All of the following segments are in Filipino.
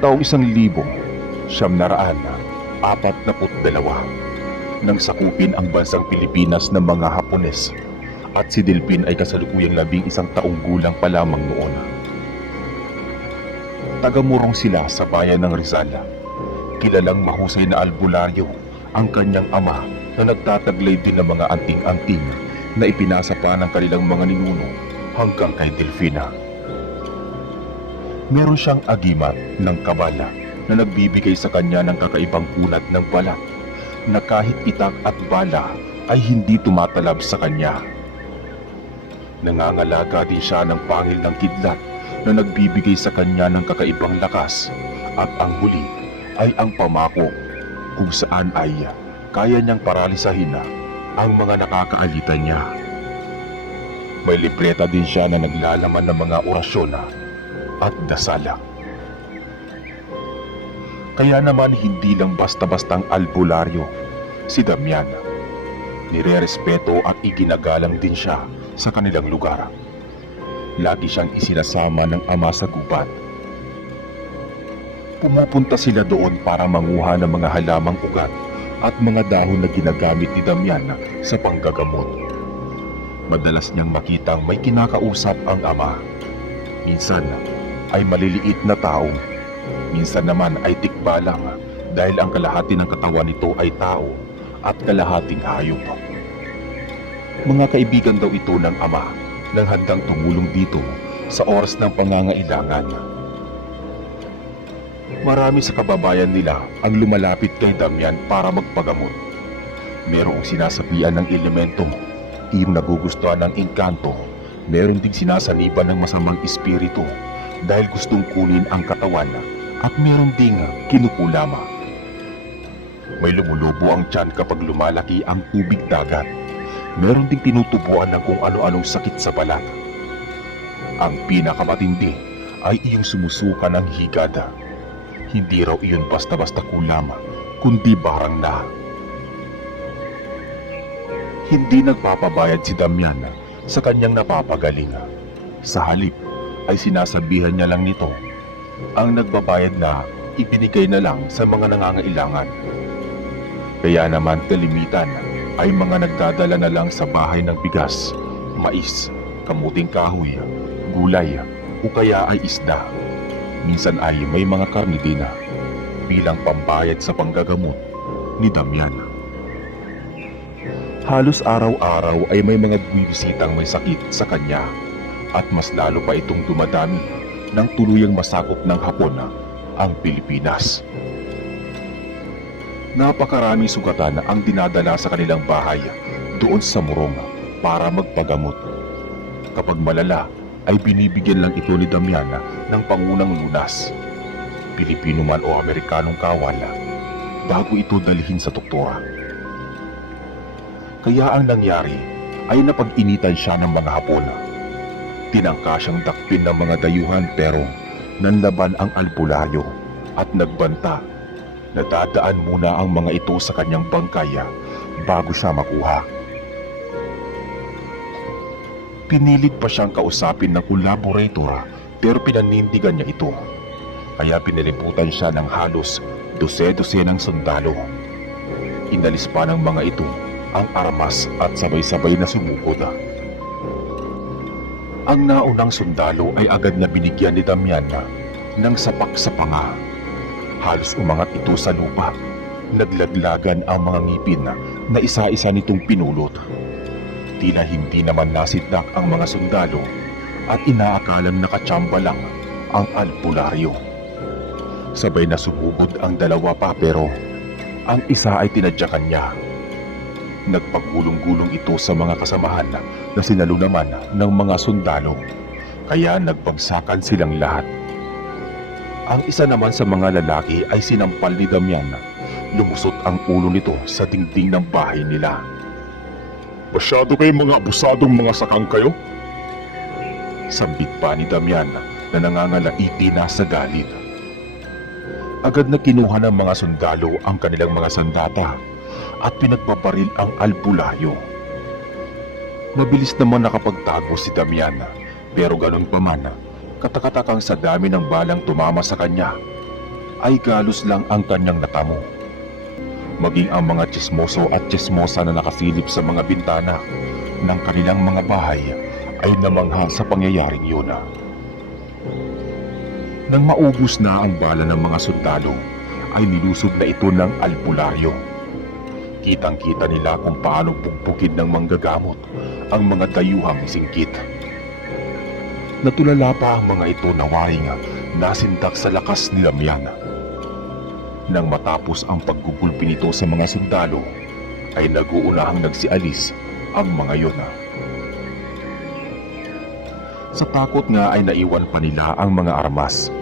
taong 1942 nang sakupin ang bansang Pilipinas ng mga Hapones at si Delpin ay kasalukuyang 11 taong gulang pa lamang noon. Tagamurong sila sa bayan ng Rizal. Kilalang mahusay na albularyo ang kanyang ama na nagtataglay din ng mga anting-anting na ipinasa pa ng kanilang mga ninuno hanggang kay Delfina. Meron siyang agimat ng kabala na nagbibigay sa kanya ng kakaibang kunat ng balat na kahit itak at bala ay hindi tumatalab sa kanya. Nangangalaga din siya ng pangil ng kidlat na nagbibigay sa kanya ng kakaibang lakas at ang huli ay ang pamako kung saan ay kaya niyang paralisahin ang mga nakakaalitan niya. May libreta din siya na naglalaman ng mga orasyon at dasala. Kaya naman hindi lang basta-bastang albularyo si Damian. Nirerespeto at iginagalang din siya sa kanilang lugar. Lagi siyang isinasama ng ama sa gubat. Pumupunta sila doon para manguha ng mga halamang ugat at mga dahon na ginagamit ni Damian sa panggagamot. Madalas niyang makitang may kinakausap ang ama. Minsan ay maliliit na tao, minsan naman ay tikbalang dahil ang kalahati ng katawan nito ay tao at kalahating hayop. Mga kaibigan daw ito ng ama nang handang tumulong dito sa oras ng pangangailangan. Marami sa kababayan nila ang lumalapit kay Damian para magpagamot. Merong sinasapian ng elemento, yung nagugustuhan ng engkanto, meron ding sinasaniban ng masamang espiritu dahil gustong kunin ang katawan at meron ding kinukulama. May lumulubo ang tiyan kapag lumalaki ang tubig dagat. Meron ding tinutubuan ng kung ano-anong sakit sa balat. Ang pinakamatindi ay iyong sumusuka ng higada. Hindi raw iyon basta-basta kulama, kundi barang na. Hindi nagpapabayad si Damian sa kanyang napapagaling. Sa halip ay sinasabihan niya lang nito ang nagbabayad na ibinigay na lang sa mga nangangailangan. Kaya naman kalimitan ay mga nagdadala na lang sa bahay ng bigas, mais, kamuting kahoy, gulay o kaya ay isda. Minsan ay may mga karne din bilang pambayad sa panggagamot ni Damian. Halos araw-araw ay may mga bumisitang may sakit sa kanya at mas lalo pa itong dumadami nang tuluyang masakop ng Hapon ang Pilipinas. Napakaraming sugatan ang dinadala sa kanilang bahay doon sa Morong para magpagamot. Kapag malala ay binibigyan lang ito ni Damian ng pangunang lunas, Pilipino man o Amerikanong kawal, bago ito dalhin sa doktora. Kaya ang nangyari ay napag-initan siya ng mga Hapon. Tinangka siyang dakpin ng mga dayuhan pero nanlaban ang albularyo at nagbanta na dadaan muna ang mga ito sa kanyang bangkay bago siya makuha. Pinilit pa siyang kausapin ng collaborator pero pinanindigan niya ito. Kaya piniliputan siya ng halos 12 ng sundalo. Inalis pa ng mga ito ang armas at sabay-sabay na sumugod. Ang naunang sundalo ay agad na binigyan ni Damian ng sapak sa panga. Halos umangat ito sa lupa. Naglaglagan ang mga ngipin na isa-isa nitong pinulot. Tila hindi naman nasiddak ang mga sundalo at inaakalang nakatsamba lang ang albularyo. Sabay na sumugod ang dalawa pa pero ang isa ay tinadyakan niya. Nagpagulong-gulong ito sa mga kasamahan na sinalo naman ng mga sundalo, kaya nagbagsakan silang lahat. Ang isa naman sa mga lalaki ay sinampal ni Damian. Lumusot ang ulo nito sa dingding ng bahay nila. "Masyado kayong mga abusadong mga sakang kayo?" Sambit pa ni Damian na nangangalaiti na sa galit. Agad na kinuha ng mga sundalo ang kanilang mga sandata at pinagpaparil ang albularyo. Mabilis naman nakapagtago si Damian, pero ganun pa man, katakatakang sa dami ng balang tumama sa kanya, ay galos lang ang kanyang natamo. Maging ang mga tsismoso at tsismosa na nakasilip sa mga bintana ng kanilang mga bahay ay namangha sa pangyayaring yun. Nang maubos na ang bala ng mga sundalo, ay nilusob na ito ng albularyo. Kitang-kita nila kung paano pugpugin ng manggagamot ang mga dayuhang singkit. Natulala pa ang mga ito na waring nasindak sa lakas ni Damian. Nang matapos ang paggugulpi nito sa mga sundalo, ay nag-uunahang nagsialis ang mga yun. Sa takot nga ay naiwan pa nila ang mga armas.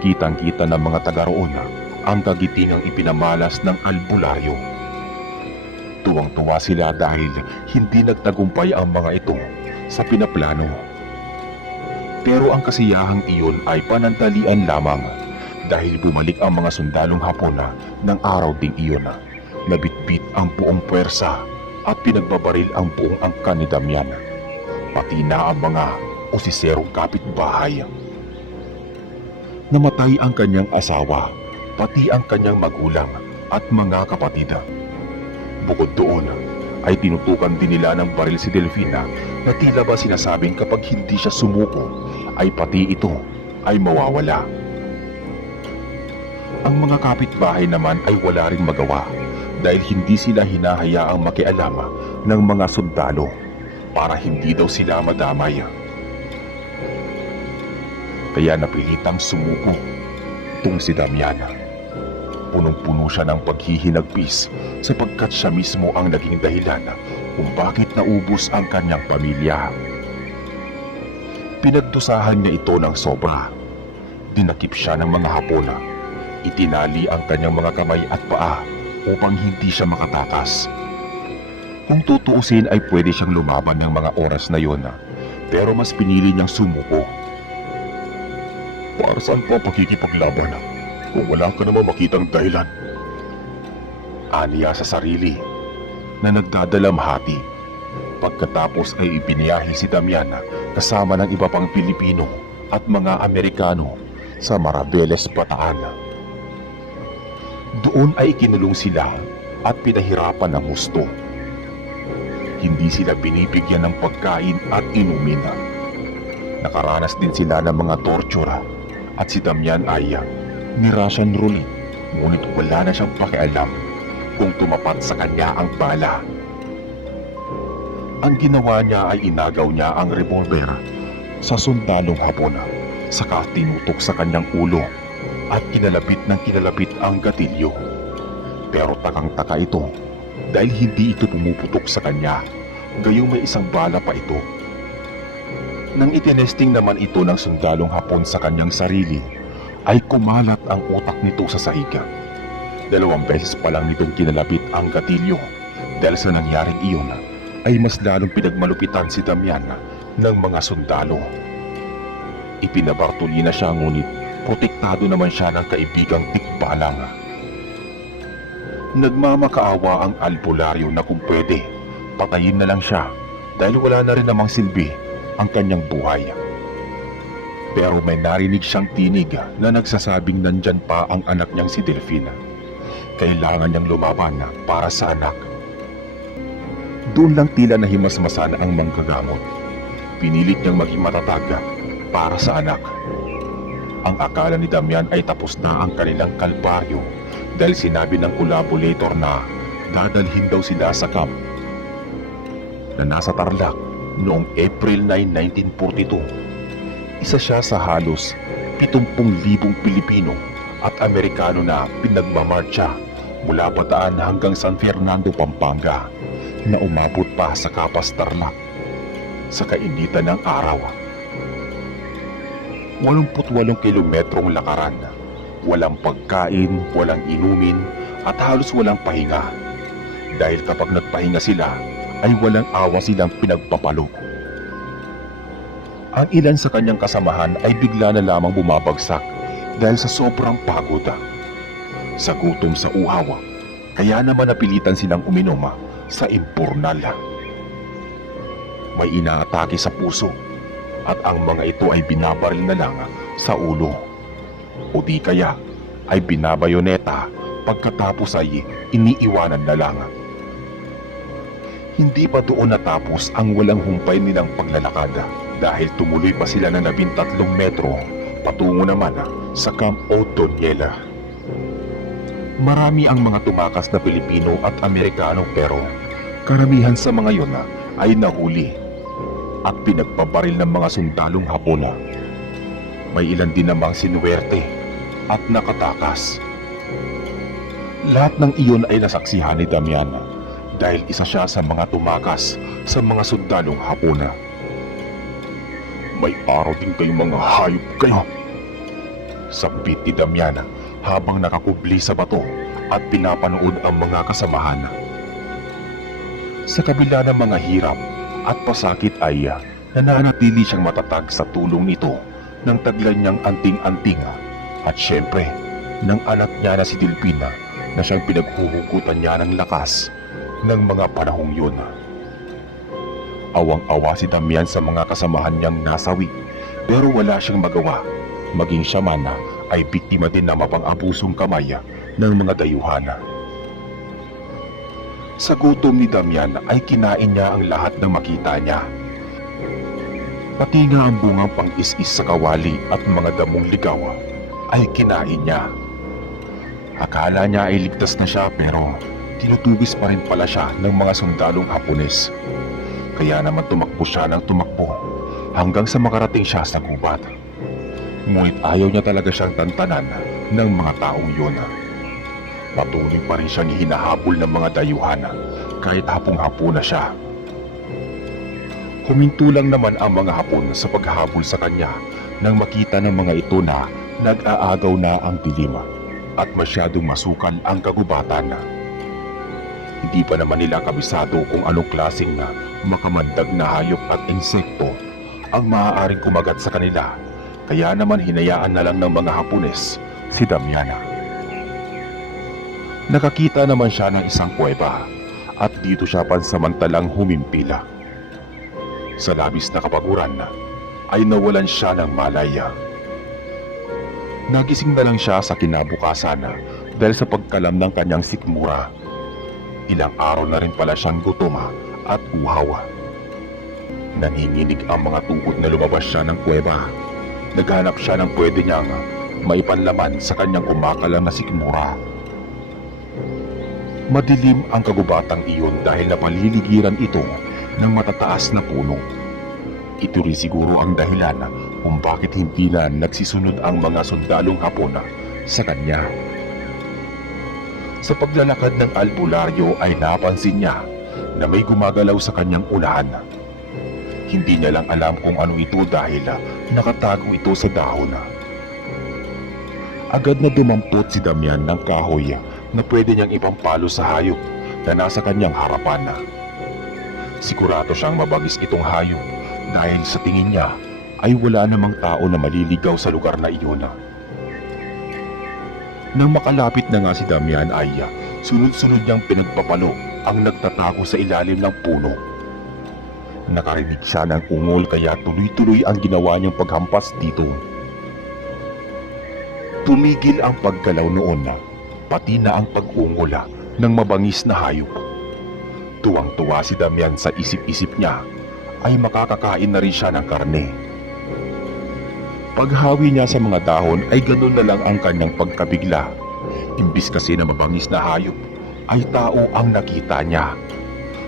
Kitang-kita ng mga taga roon ang kagitingang ipinamalas ng albularyo. Tuwang-tuwa sila dahil hindi nagtagumpay ang mga ito sa pinaplano. Pero ang kasiyahang iyon ay panandalian lamang dahil bumalik ang mga sundalong Hapon ng araw ding iyon. Nabitbit ang buong puwersa at pinagbabaril ang buong angkan ni Damian, pati na ang mga osiserong kapitbahay. Namatay ang kanyang asawa, pati ang kanyang magulang at mga kapatid. Bukod doon, ay tinutukan din nila ng baril si Delfina na tila ba sinasabing kapag hindi siya sumuko, ay pati ito ay mawawala. Ang mga kapitbahay naman ay wala ring magawa dahil hindi sila hinahayaang makialam ng mga sundalo para hindi daw sila madamay. Kaya napilitang sumuko itong si Damian. Punong-puno siya ng paghihinagpis sapagkat siya mismo ang naging dahilan kung bakit naubos ang kanyang pamilya. Pinagdusahan niya ito ng sobra. Dinakip siya ng mga Hapon. Itinali ang kanyang mga kamay at paa upang hindi siya makatakas. Kung tutuusin ay pwede siyang lumaban ng mga oras na yon, pero mas pinili niyang sumuko. Para saan pa pakikipaglaban kung wala ka naman makitang dahilan? Aniya sa sarili na nagdadalamhati. Pagkatapos ay ibiniyahe si Damian kasama ng iba pang Pilipino at mga Amerikano sa Maraveles, Bataan. Doon ay ikinulong sila at pinahirapan ng husto. Hindi sila binibigyan ng pagkain at inumin. Nakaranas din sila ng mga torture at si Damian ay ni Russian roulette, ngunit wala na siyang pakialam kung tumapat sa kanya ang bala. Ang ginawa niya ay inagaw niya ang revolver sa sundalong Hapon, saka tinutok sa kanyang ulo at kinalapit ang gatilyo. Pero takang-taka ito dahil hindi ito pumuputok sa kanya, gayong may isang bala pa ito. Nang itinesting naman ito ng sundalong Hapon sa kanyang sarili, ay kumalat ang utak nito sa saiga. 2 beses pa lang nitong kinalapit ang gatilyo dahil sa nangyaring iyon ay mas lalong pinagmalupitan si Damian ng mga sundalo. Ipinabartuli na siya ngunit protektado naman siya ng kaibigang tikbalang. Nagmamakaawa ang albularyo na kung pwede, patayin na lang siya dahil wala na rin namang silbi ang kanyang buhay. Pero may narinig siyang tinig na nagsasabing nandyan pa ang anak niyang si Delfina. Kailangan niyang lumaban para sa anak. Doon lang tila nahimasmasan ang manggagamot. Pinilit niyang maging matatag para sa anak. Ang akala ni Damian ay tapos na ang kanilang kalbaryo dahil sinabi ng collaborator na dadalhin daw sila sa camp na nasa Tarlac noong April 9, 1942. Isa siya sa halos 70,000 Pilipino at Amerikano na pinagmamarcha mula Bataan hanggang San Fernando, Pampanga na umabot pa sa Capas, Tarlac sa kainitan ng araw. 88 kilometrong lakaran, walang pagkain, walang inumin at halos walang pahinga. Dahil kapag nagpahinga sila ay walang awa silang pinagpapalo. Ang ilan sa kanyang kasamahan ay bigla na lamang bumabagsak dahil sa sobrang pagod. Sa gutom sa uhaw, kaya naman napilitan silang uminom sa impurnal. May inaatake sa puso at ang mga ito ay binabaril na lang sa ulo. O di kaya ay binabayoneta, pagkatapos ay iniiwanan na lang. Hindi pa doon natapos ang walang humpay nilang paglalakad dahil tumuloy pa sila ng 13 metro patungo naman sa Camp Otoniel. Marami ang mga tumakas na Pilipino at Amerikano pero karamihan sa mga yon ay nahuli at pinagpabaril ng mga sundalong Hapon. May ilan din namang sinuwerte at nakatakas. Lahat ng iyon ay nasaksihan ni Damian dahil isa siya sa mga tumakas sa mga sundalong Hapon. May araw din kayong mga hayop kayo, sampit ni Damian habang nakakubli sa bato at pinapanood ang mga kasamahan. Sa kabila ng mga hirap at pasakit ay nananatili siyang matatag sa tulong nito ng taglay niyang anting-anting at syempre ng anak niya na si Delpina na siyang pinaghuhugutan niya ng lakas ng mga panahong yun. Awang-awa si Damian sa mga kasamahan niyang nasawi pero wala siyang magawa. Maging siya man ay biktima din ng mapang-abusong kamay ng mga dayuhan. Sa gutom ni Damian ay kinain niya ang lahat ng makita niya. Pati nga ang bungang pang-is-is sa kawali at mga damong ligaw ay kinain niya. Akala niya ay ligtas na siya pero tinutugis pa rin pala siya ng mga sundalong Hapones. Kaya naman tumakbo siya ng tumakbo hanggang sa makarating siya sa gubat. Ngunit ayaw niya talaga siyang tantanan ng mga taong yun. Patuloy pa rin siyang hinahabol ng mga dayuhan kahit hapong-hapo na siya. Huminto lang naman ang mga Hapon sa paghabol sa kanya nang makita ng mga ito na nag-aagaw na ang dilim at masyadong masukal ang kagubatan. Hindi pa naman nila kabisado kung anong klaseng makamandag na hayop at insekto ang maaaring kumagat sa kanila, kaya naman hinayaan na lang ng mga Hapones si Damiana. Nakakita naman siya ng isang kuweba at dito siya pansamantalang humimpila. Sa labis na kapaguran ay nawalan siya ng malaya. Nagising na lang siya sa kinabukasan dahil sa pagkalam ng kanyang sikmura. Ilang araw na rin pala siyang gutom at uhaw. Nanginginig ang mga tuhod na lumabas siya ng kuweba. Naghanap siya ng pwede niyang maipanlaman sa kanyang kumakalam na sikmura. Madilim ang kagubatang iyon dahil napaliligiran ito ng matataas na puno. Ito rin siguro ang dahilan kung bakit hindi na nagsisunod ang mga sundalong Hapon sa kanya. Sa paglalakad ng albularyo ay napansin niya na may gumagalaw sa kanyang unahan. Hindi niya lang alam kung ano ito dahil nakatago ito sa dahon. Agad na dumampot si Damian ng kahoy na pwede niyang ipampalo sa hayop na nasa kanyang harapan. Sigurado siyang mabagis itong hayop dahil sa tingin niya ay wala namang tao na maliligaw sa lugar na iyon. Nang makalapit na nga si Damian ay sunod-sunod niyang pinagpapalo ang nagtatago sa ilalim ng puno. Nakarinig siya ng ungol kaya tuloy-tuloy ang ginawa niyang paghampas dito. Tumigil ang paggalaw noon, pati na ang pag-ungol ng mabangis na hayop. Tuwang-tuwa si Damian sa isip-isip niya ay makakakain na rin siya ng karne. Paghawi niya sa mga dahon ay ganun na lang ang kanyang pagkabigla. Imbis kasi na mabangis na hayop ay tao ang nakita niya.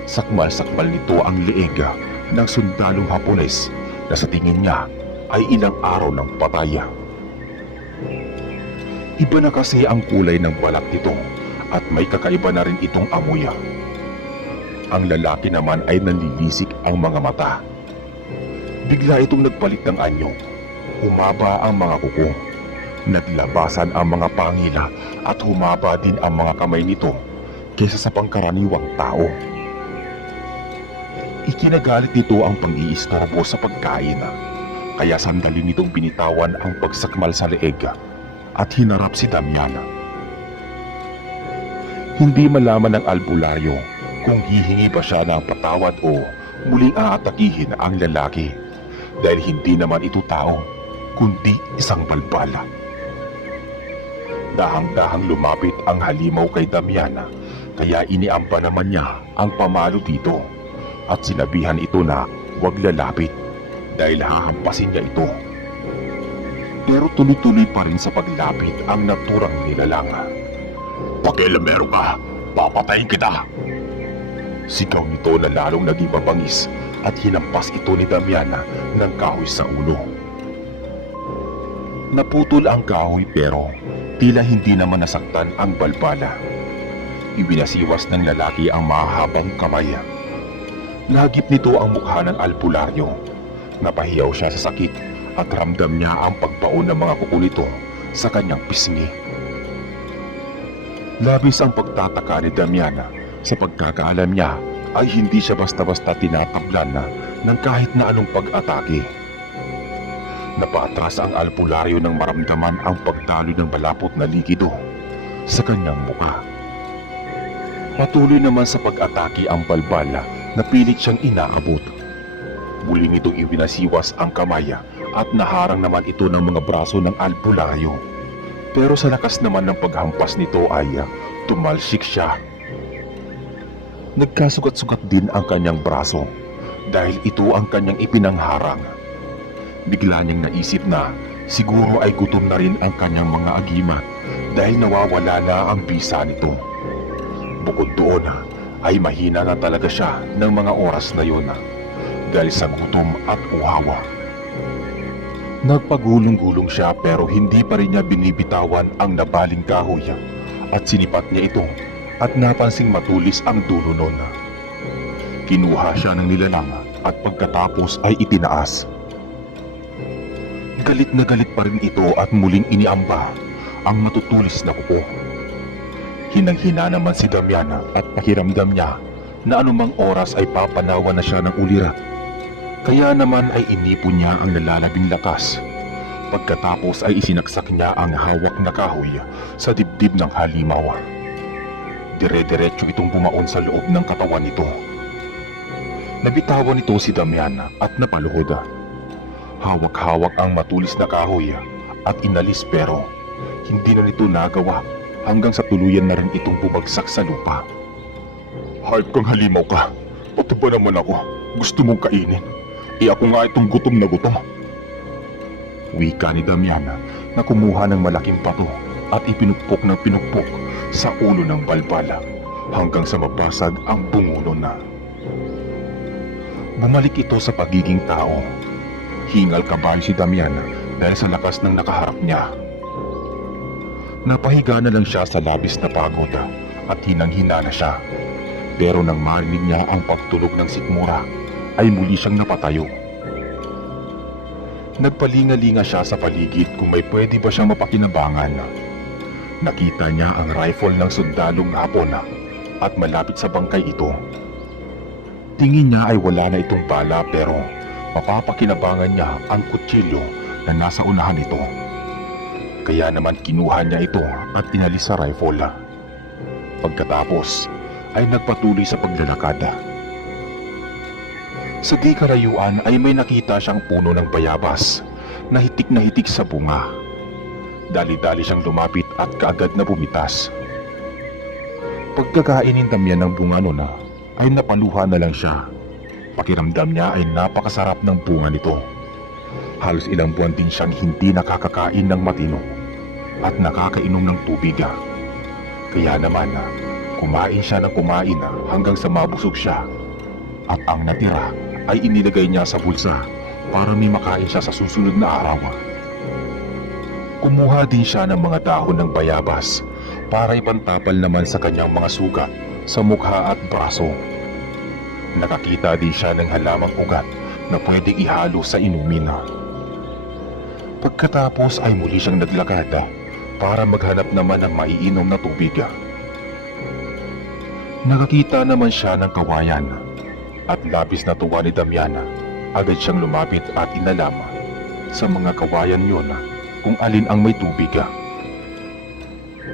Sakmal-sakmal nito ang leeg ng sundalong Hapones na sa tingin niya ay ilang araw ng patay. Iba na kasi ang kulay ng balat nito at may kakaiba na rin itong amoy. Ang lalaki naman ay nanlilisik ang mga mata. Bigla itong nagpalit ng anyo. Humaba ang mga kuko. Naglabasan ang mga pangila at humaba din ang mga kamay nito kaysa sa pangkaraniwang tao. Ikinagalit nito ang pang-iistorbo sa pagkain. Kaya sandali nitong binitawan ang pagsakmal sa leeg at hinarap si Damian. Hindi malaman ng albularyo kung hihingi ba siya ng patawad o muling aatakihin ang lalaki dahil hindi naman ito tao kundi isang balbala. Dahang-dahang lumapit ang halimaw kay Damiana, kaya iniamba naman niya ang pamalo dito at sinabihan ito na huwag lalapit dahil hahampasin niya ito. Pero tuloy-tuloy pa rin sa paglapit ang naturang nilalang. "Pakialamero ka, papatayin kita!" Sigaw nito na lalong naging mabangis at hinampas ito ni Damiana ng kahoy sa ulo. Naputol ang kahoy pero tila hindi naman nasaktan ang balbala. Ibinasiwas ng lalaki ang mahahabang kamay. Nahagip nito ang mukha ng albularyo. Napahiyaw siya sa sakit at ramdam niya ang pagbaon ng mga kuko nito sa kanyang pisngi. Labis ang pagtataka ni Damiana sa pagkakaalam niya ay hindi siya basta-basta tinatablan ng kahit na anong pag-atake. Napaatras ang albularyo nang maramdaman ang pagdaloy ng malapot na likido sa kanyang mukha. Patuloy naman sa pag-atake ang balbala na pilit siyang inaabot. Muli nitong ibinasiwas ang kamay at naharang naman ito ng mga braso ng albularyo. Pero sa lakas naman ng paghampas nito ay tumalsik siya. Nagkasugat-sugat din ang kanyang braso dahil ito ang kanyang ipinangharang. Bigla niyang naisip na siguro ay gutom na rin ang kanyang mga agimat dahil nawawala na ang bisa nito. Bukod doon ay mahina na talaga siya ng mga oras na yun dahil sa gutom at uhawa. Nagpagulong-gulong siya pero hindi pa rin niya binibitawan ang nabaling kahoy at sinipat niya ito at napansing matulis ang dulo nun. Kinuha siya ng nilalang at pagkatapos ay itinaas. Galit na galit pa rin ito at muling iniamba ang matutulis na kuko. Hinang-hina naman si Damiana at pakiramdam niya na anumang oras ay papanawan na siya ng ulira. Kaya naman ay inipon niya ang nalalabing lakas. Pagkatapos ay isinaksak niya ang hawak na kahoy sa dibdib ng halimaw. Dire-diretso itong bumaon sa loob ng katawan nito. Nabitawan nito si Damiana at napaluhod. Hawak-hawak ang matulis na kahoy at inalis pero hindi na nito nagawa hanggang sa tuluyan na rin itong bumagsak sa lupa. "Hayop kang halimaw ka! Pati ba naman ako? Gusto mong kainin? Ako nga itong gutom na gutom." Wika ni Damiana na kumuha ng malaking pato at ipinukpok ng pinukpok sa ulo ng balbala hanggang sa mabasag ang bungulo na. Bumalik ito sa pagiging tao. Hingal kabayo si Damiana dahil sa lakas ng nakaharap niya. Napahiga na lang siya sa labis na pagod at hinang-hina na siya. Pero nang marinig niya ang pagtunog ng sikmura, ay muli siyang napatayo. Nagpalinga-linga siya sa paligid kung may pwede ba siyang mapakinabangan. Nakita niya ang rifle ng sundalong Hapon at malapit sa bangkay ito. Tingin niya ay wala na itong bala pero mapapakinabangan niya ang kutsilyo na nasa unahan nito. Kaya naman kinuha niya ito at inalis sa rifle. Pagkatapos ay nagpatuloy sa paglalakad. Sa di kalayuan ay may nakita siyang puno ng bayabas na hitik sa bunga. Dali-dali siyang lumapit at kaagad na bumitas. Pagkakainin niya ng bunga nun ay napaluha na lang siya. Pakiramdam niya ay napakasarap ng bunga nito. Halos ilang buwan din siyang hindi nakakakain ng matino at nakakainom ng tubig. Kaya naman kumain siya ng kumain hanggang sa mabusog siya. At ang natira ay inilagay niya sa bulsa para may makain siya sa susunod na araw. Kumuha din siya ng mga dahon ng bayabas para ipantapal naman sa kanyang mga sugat sa mukha at braso. Nakakita din siya ng halamang ugat na pwedeng ihalo sa inumin. Pagkatapos ay muli siyang naglakad para maghanap naman ng maiinom na tubig. Nakakita naman siya ng kawayan at labis na tuwa ni Damiana. Agad siyang lumapit at inalam sa mga kawayan yun kung alin ang may tubig.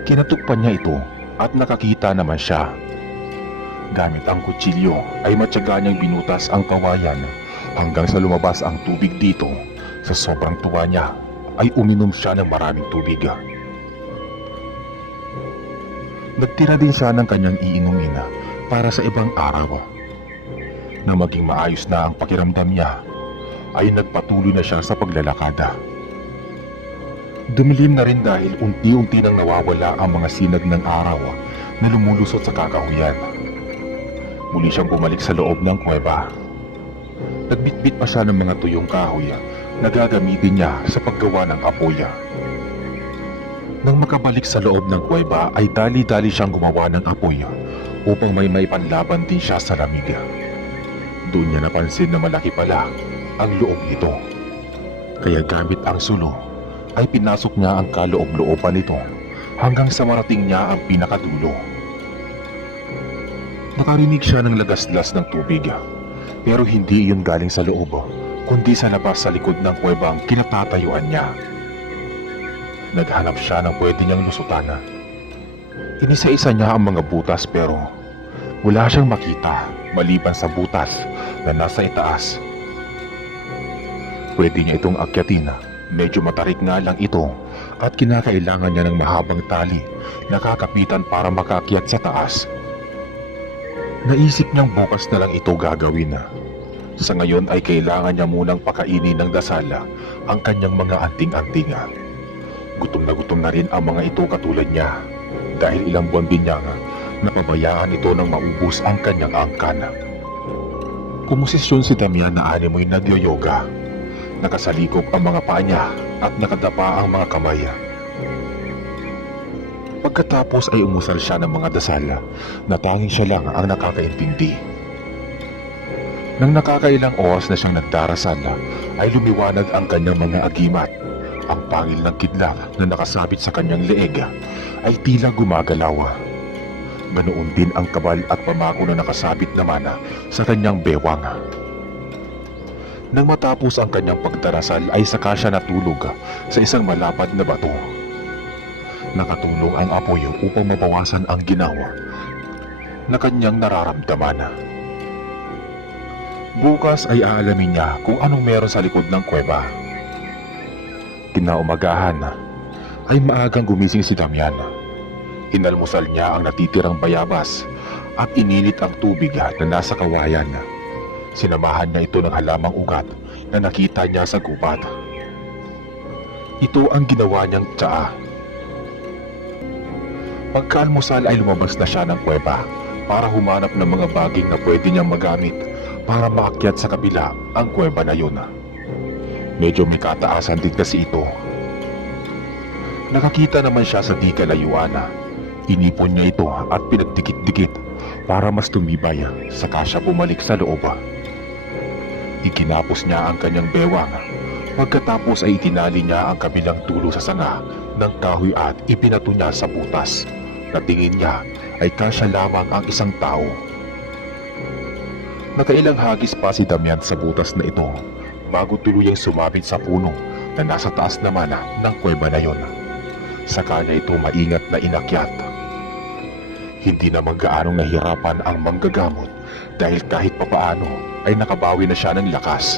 Kinatukpan niya ito at nakakita naman siya. Gamit ang kutsilyo ay matyaga niyang binutas ang kawayan hanggang sa lumabas ang tubig dito. Sa sobrang tuwa niya ay uminom siya ng maraming tubig. Nagtira din siya ng kanyang iinumin para sa ibang araw. Na maging maayos na ang pakiramdam niya, ay nagpatuloy na siya sa paglalakada. Dumilim na rin dahil unti-unti nang nawawala ang mga sinag ng araw na lumulusot sa kakahuyan. Muli siyang bumalik sa loob ng kuweba. Nagbitbit pa siya ng mga tuyong kahoy na gagamitin niya sa paggawa ng apoy. Nang makabalik sa loob ng kuweba ay dali-dali siyang gumawa ng apoy upang may maipanlaban din siya sa lamig. Doon niya napansin na malaki pala ang loob nito. Kaya gamit ang sulo ay pinasok niya ang kaloob-looban nito hanggang sa marating niya ang pinakadulo. Nakarinig siya ng lagaslas ng tubig, pero hindi iyon galing sa loob, kundi sa labas sa likod ng kuwebang kinatatayuan niya. Naghanap siya ng pwede niyang lusutan. Inisa-isa niya ang mga butas pero wala siyang makita maliban sa butas na nasa itaas. Pwede niya itong akyatin, medyo matarik nga lang ito at kinakailangan niya ng mahabang tali na kakapitan para makaakyat sa taas. Naisip niyang bukas na lang ito gagawin. Sa ngayon ay kailangan niya munang pakainin ng dasal ang kanyang mga anting-anting. Gutom na rin ang mga ito katulad niya dahil ilang buwan din niya napabayaan ito nang maubos ang kanyang angkan. Kumosisyon si Damian na animoy nagyo-yoga. Nakasalikop ang mga paa niya at nakadapa ang mga kamay. Pagkatapos ay umusal siya ng mga dasal na tanging siya lang ang nakakaintindi. Nang nakakailang oras na siyang nagdarasal ay lumiwanag ang kanyang mga agimat. Ang pangil ng kidlat na nakasabit sa kanyang leeg ay tila gumagalaw. Ganoon din ang kabal at pamako na nakasabit naman sa kanyang bewang. Nang matapos ang kanyang pagdarasal ay saka siya natulog sa isang malapad na bato. Nakatulong ang apoy upang mabawasan ang ginawa na kanyang nararamdaman. Bukas ay aalamin niya kung anong meron sa likod ng kuweba. Kinaumagahan ay maagang gumising si Damian. Inalmusal niya ang natitirang bayabas at ininit ang tubig na nasa kawayan. Sinamahan niya ito ng halamang ugat na nakita niya sa gubat. Ito ang ginawa niyang tsaa. Pagkaalmusal ay lumabas na siya ng kuweba para humanap ng mga baging na pwede niyang magamit para maakyat sa kabila ang kuweba na yun. Medyo may kataasan din kasi ito. Nakakita naman siya sa di kalayuan. Inipon niya ito at pinagdikit-dikit para mas tumibay, saka siya bumalik sa loob. Ikinapos niya ang kanyang bewang. Pagkatapos ay itinali niya ang kabilang dulo sa sanga ng kahoy at ipinato niya sa butas na tingin niya ay kasya lamang ang isang tao. Nakailang hagis pa si Damian sa butas na ito bago tuluyang sumabit sa puno na nasa taas naman ng kuweba na yon. Saka niya ito maingat na inakyat. Hindi naman gaanong nahirapan ang manggagamot dahil kahit papaano ay nakabawi na siya ng lakas.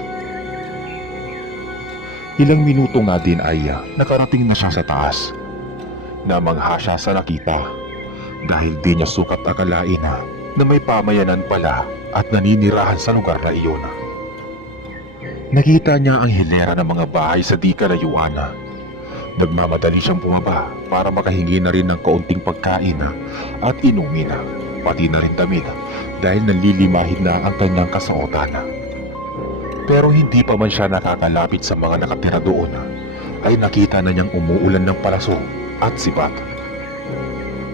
Ilang minuto nga din ay nakarating na siya sa taas. Namangha siya sa nakita dahil di niya sukat akalain na may pamayanan pala at naninirahan sa lugar na iyon. Nakita niya ang hilera ng mga bahay sa di kalayuan. Nagmamadali siyang bumaba para makahingi na rin ng kaunting pagkain at inumin, pati na rin damit dahil nalilimahin na ang kanyang kasuotan. Pero hindi pa man siya nakakalapit sa mga nakatira doon ay nakita na niyang umuulan ng palaso at sibat.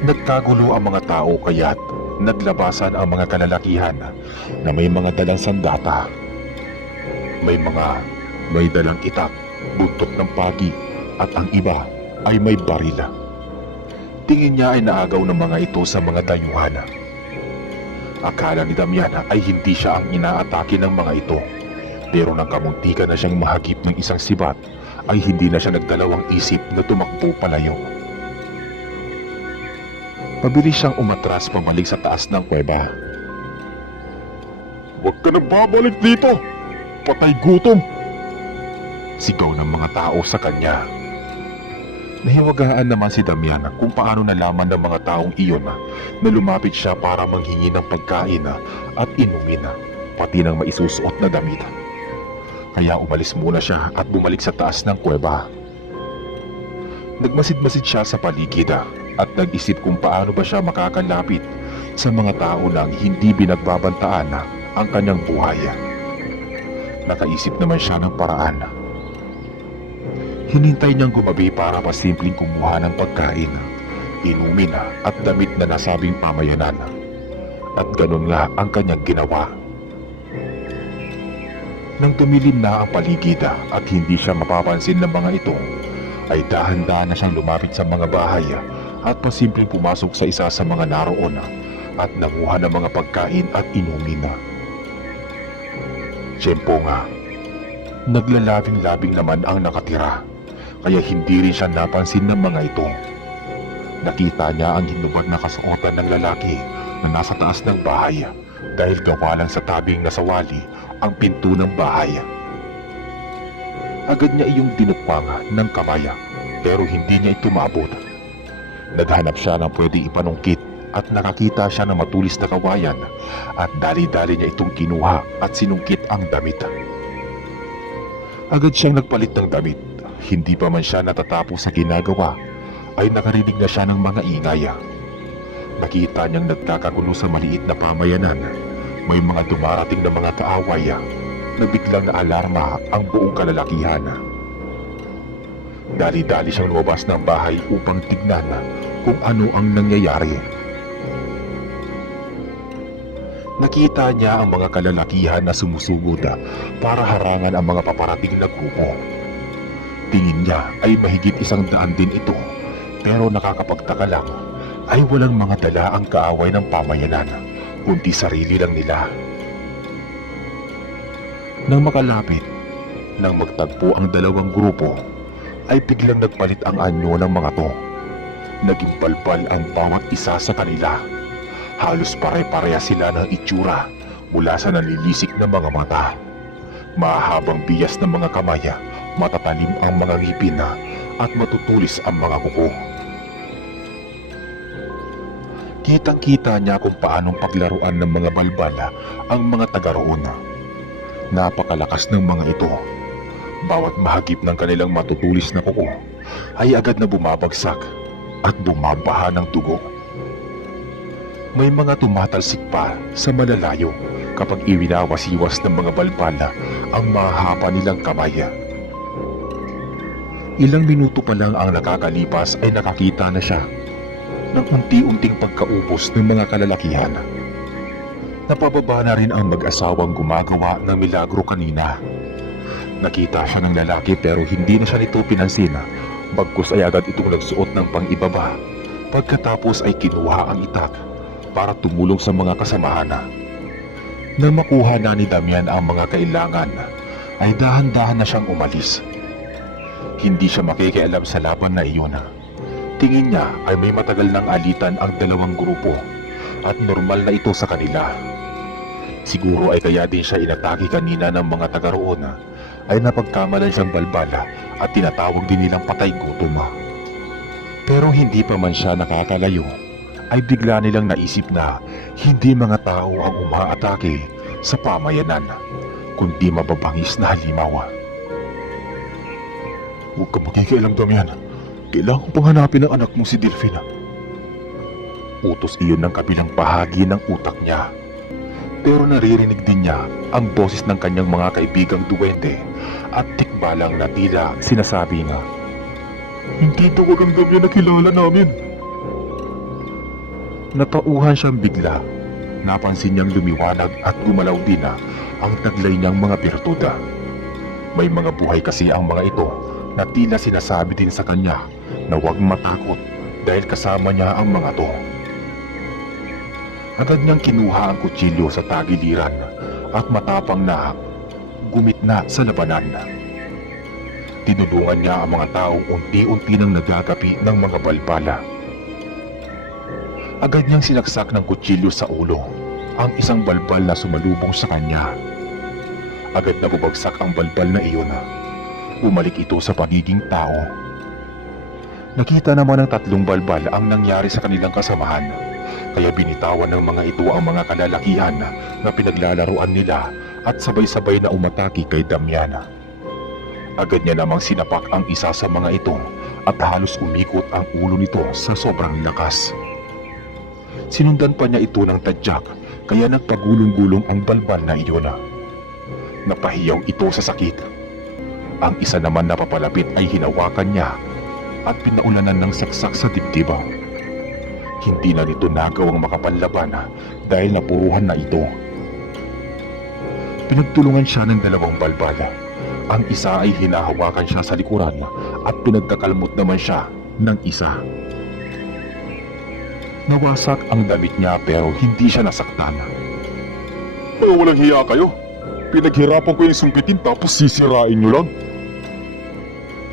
Nagkagulo ang mga tao kaya't naglabasan ang mga kalalakihan na may mga dalang sandata. May dalang itak, buntot ng pagi at ang iba ay may barila. Tingin niya ay naagaw ng mga ito sa mga dayuhan. Akala ni Damian ay hindi siya ang inaatake ng mga ito. Pero nang kamuntikan na siyang mahagip ng isang sibat, ay hindi na siya nagdalawang isip na tumakbo palayo. Mabilis siyang umatras pabalik sa taas ng kuweba. "Huwag ka na babalik dito! Patay gutom!" Sigaw ng mga tao sa kanya. Nahiwagaan naman si Damian kung paano nalaman ng mga taong iyon na lumapit siya para manghingi ng pagkain at inumin, pati ng maisusuot na damit. Kaya umalis muna siya at bumalik sa taas ng kuweba. Nagmasid-masid siya sa paligid at nag-isip kung paano ba siya makakalapit sa mga tao nang hindi binagbabantaan ang kanyang buhay. Nakaisip naman siya ng paraan. Hinintay niyang gumabi para pasimpleng kumuha ng pagkain, inumin at damit na nasabing pamayanan. At ganun nga ang kanyang ginawa. Nang tumilim na ang paligid at hindi siya mapapansin ng mga ito, ay dahan-dahan na siyang lumapit sa mga bahay at pasimpleng pumasok sa isa sa mga naroon at nanguha ng mga pagkain at inumin. Tiyempo nga, naglalabing-labing naman ang nakatira, kaya hindi rin siya napansin ng mga ito. Nakita niya ang hinubad na kasuotan ng lalaki na nasa taas ng bahay dahil gawa lang sa tabing nasawali ang pinto ng bahay. Agad niya iyong dinukpang ng kamay pero hindi niya ito maabot. Naghanap siya ng pwede ipanungkit at nakakita siya ng matulis na kawayan at dali-dali niya itong kinuha at sinungkit ang damit. Agad siyang nagpalit ng damit. Hindi pa man siya natatapos sa ginagawa ay nakarinig na siya ng mga ingay. Nakita niyang nagkakagulo sa maliit na pamayanan. May mga dumarating na mga kaaway na biglang naalarma ang buong kalalakihan. Dali-dali siyang lumabas ng bahay upang tignan kung ano ang nangyayari. Nakita niya ang mga kalalakihan na sumusugod para harangan ang mga paparating na grupo. Tingin niya ay mahigit 100 din ito, pero nakakapagtaka lang ay walang mga dala ang kaaway ng pamayanan, kundi sarili lang nila. Nang makalapit, nang magtagpo ang dalawang grupo, ay biglang nagpalit ang anyo ng mga to. Naging balbal ang bawat isa sa kanila. Halos pare-pareha sila ng itsura mula sa nalilisik na mga mata. Mahabang biyas ng mga kamay, matatalim ang mga ngipin at matutulis ang mga kuko. Kitang-kita niya kung paanong paglaruan ng mga balbal ang mga taga roon. Napakalakas ng mga ito. Bawat mahagip ng kanilang matutulis na kuko ay agad na bumabagsak at bumabaha ng dugo. May mga tumatalsik pa sa malalayo kapag iwinawasiwas ng mga balbal ang mahaba nilang kamay. Ilang minuto pa lang ang nakakalipas ay nakakita na siya ng unti-unting pagkaubos ng mga kalalakihan. Napababa na rin ang mag-asawang gumagawa ng milagro kanina. Nakita siya ng lalaki pero hindi na siya nito pinansin, bagkus ay agad itong nagsuot ng pang-ibaba. Pagkatapos ay kinuha ang itak para tumulong sa mga kasamahan. Nang makuha na ni Damian ang mga kailangan, ay dahan-dahan na siyang umalis. Hindi siya makikialam sa laban na iyon. Tingin niya ay may matagal ng alitan ang dalawang grupo at normal na ito sa kanila. Siguro ay kaya din siya inatake kanina ng mga taga roon ay napagkamalan siyang balbala at tinatawag din nilang patay gutom. Pero hindi pa man siya nakakalayo ay bigla nilang naisip na hindi mga tao ang umaatake sa pamayanan kundi mababangis na halimaw. Huwag ka makikialam, Damian. Kailangan pang hanapin ang anak mo si Delphine. Utos iyon ng kabilang bahagi ng utak niya. Pero naririnig din niya ang boses ng kanyang mga kaibigang duwende at tikbalang na tila sinasabi nga, "Hindi ito ang Damian na kilala namin." Natauhan siyang bigla. Napansin niyang lumiwanag at gumalaw din ang taglay niyang mga birtuda. May mga buhay kasi ang mga ito na tila sinasabi din sa kanya na huwag matakot dahil kasama niya ang mga to. Agad niyang kinuha ang kutsilyo sa tagiliran at matapang na gumitna sa labanan. Tinulungan niya ang mga taong unti-unti nang nagagapi ng mga balbala. Agad niyang sinaksak ng kutsilyo sa ulo ang isang balbal na sumalubong sa kanya. Agad na bubagsak ang balbal na iyon. Bumalik ito sa pagiging tao. Nakita naman ng tatlong balbal ang nangyari sa kanilang kasamahan, kaya binitawan ng mga ito ang mga kalalakihan na pinaglalaruan nila at sabay-sabay na umatake kay Damiana. Agad niya namang sinapak ang isa sa mga ito at halos umikot ang ulo nito sa sobrang lakas. Sinundan pa niya ito ng tadyak, kaya nagpagulong-gulong ang balbal na iyon. Napahiyaw ito sa sakit. Ang isa naman na papalapit ay hinawakan niya at pinaulanan ng saksak sa dibdib. Hindi na nito nagawang makapanlaban dahil napuruhan na ito. Pinagtulungan siya ng dalawang balbal. Ang isa ay hinahawakan siya sa likuran at pinagkakalmot naman siya ng isa. Nawasak ang damit niya pero hindi siya nasaktan. Mga walang hiya kayo. Pinaghirapan ko yung sungkitin tapos sisirain niyo lang.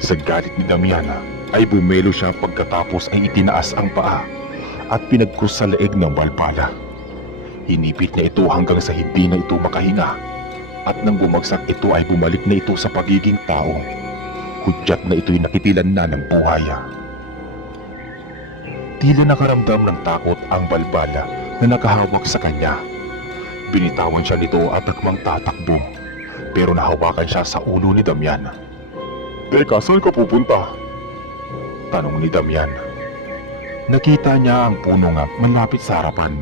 Sa galit ni Damiana ay bumelo siya pagkatapos ay itinaas ang paa at pinagkrus sa leeg ng balbala. Hinipit niya ito hanggang sa hindi na ito makahinga at nang bumagsak ito ay bumalik na ito sa pagiging tao. Hudyat na ito'y nakitilan na ng buhay. Tila nakaramdam ng takot ang balbala na nakahawak sa kanya. Binitawan siya nito at takmang tatakbo, pero nahawakan siya sa ulo ni Damian. Teka, saan ka pupunta? Tanong ni Damian. Nakita niya ang puno nga malapit sa harapan.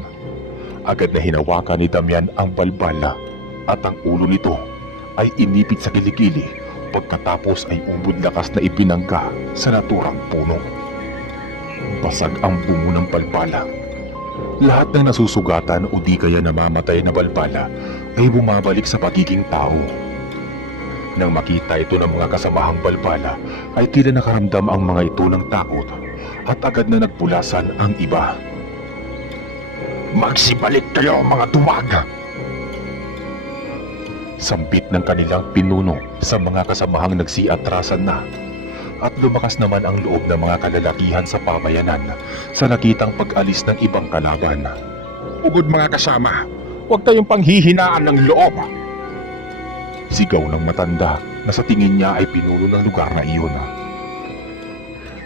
Agad na hinawakan ni Damian ang balbala at ang ulo nito ay inipit sa kilikili pagkatapos ay ubod lakas na ibinangga sa naturang puno. Basag ang bungo ng balbala. Lahat ng nasusugatan o di kaya namamatay na balbala ay bumabalik sa pagiging tao. Nang makita ito ng mga kasamahang balbala ay tila nakaramdam ang mga ito ng takot at agad na nagpulasan ang iba. Magsibalik kayo mga duwag! Sambit ng kanilang pinuno sa mga kasamahang nagsiatrasan na at lumakas naman ang loob ng mga kalalakihan sa pamayanan sa nakitang pag-alis ng ibang kalaban. Ugod mga kasama, huwag kayong panghihinaan ng loob! Sigaw ng matanda na sa tingin niya ay pinuno ng lugar na iyon.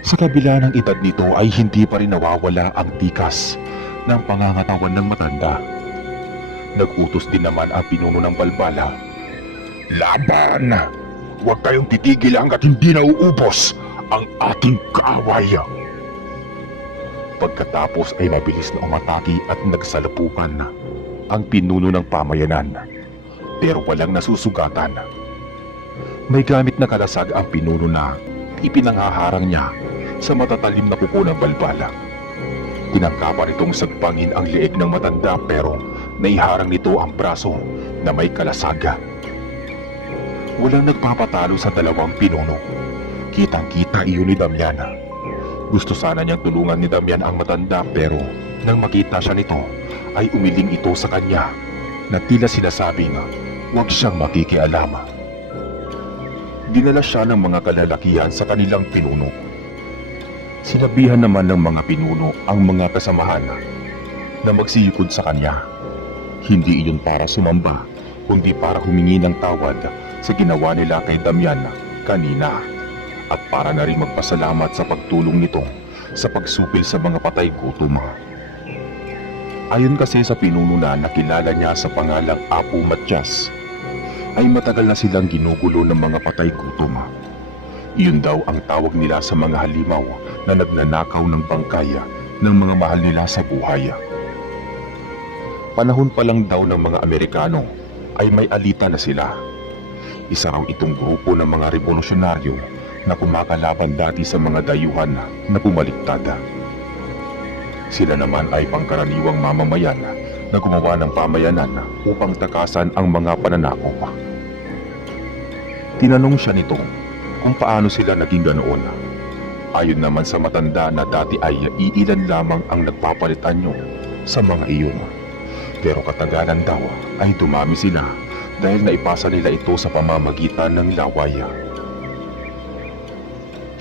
Sa kabila ng edad nito ay hindi pa rin nawawala ang tikas ng pangangatawan ng matanda. Nagutos din naman ang pinuno ng balbala. Laban! Huwag kayong titigil hanggat hindi nauubos ang ating kaaway. Pagkatapos ay mabilis na umatake at nagsalapukan ang pinuno ng pamayanan. Pero walang nasusugatan. May gamit na kalasag ang pinuno na ipinanghaharang niya sa matatalim na kuko ng balbala. Tinangkapan itong sagpangin ang leeg ng matanda pero naiharang nito ang braso na may kalasaga. Walang nagpapatalo sa dalawang pinuno. Kitang-kita iyon ni Damiana. Gusto sana niyang tulungan ni Damian ang matanda pero nang makita siya nito ay umiling ito sa kanya na tila sinasabing huwag siyang makikialam. Dinala siya ng mga kalalakihan sa kanilang pinuno. Sinabihan naman ng mga pinuno ang mga kasamahan na magsiyukod sa kanya. Hindi iyon para sumamba, kundi para humingi ng tawad sa ginawa nila kay Damian kanina at para na rin magpasalamat sa pagtulong nito sa pagsupil sa mga patay gutom. Ayon kasi sa pinuno na nakilala niya sa pangalang Apo Matias, ay matagal na silang ginugulo ng mga patay gutom. Iyon daw ang tawag nila sa mga halimaw na nagnanakaw ng bangkay ng mga mahal nila sa buhay. Panahon pa lang daw ng mga Amerikano ay may alita na sila. Isa raw itong grupo ng mga revolusyonaryo na kumakalaban dati sa mga dayuhan na bumaliktad. Sila naman ay pangkaraniwang mamamayan na gumawa ng pamayanan upang takasan ang mga pananakop. Tinanong siya nito kung paano sila naging ganoon. Ayon naman sa matanda na dati ay iilan lamang ang nagpapalitan nyo sa mga iyon. Pero katagalan daw ay dumami sila dahil naipasa nila ito sa pamamagitan ng laway.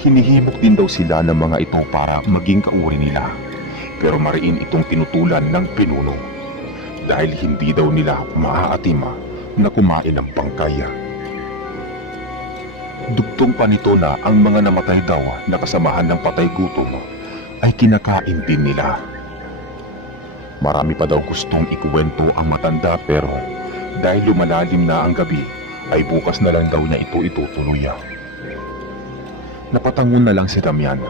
Hinihimok din daw sila ng mga ito para maging kauri nila. Pero mariin itong tinutulan ng pinuno dahil hindi daw nila maaatima na kumain ng bangkay. Dugtong pa nito na ang mga namatay daw na kasamahan ng patay gutom ay kinakain din nila. Marami pa daw gustong ikuwento ang matanda pero dahil lumalalim na ang gabi ay bukas na lang daw niya ito itutuloy. Napatangon na lang si Damian.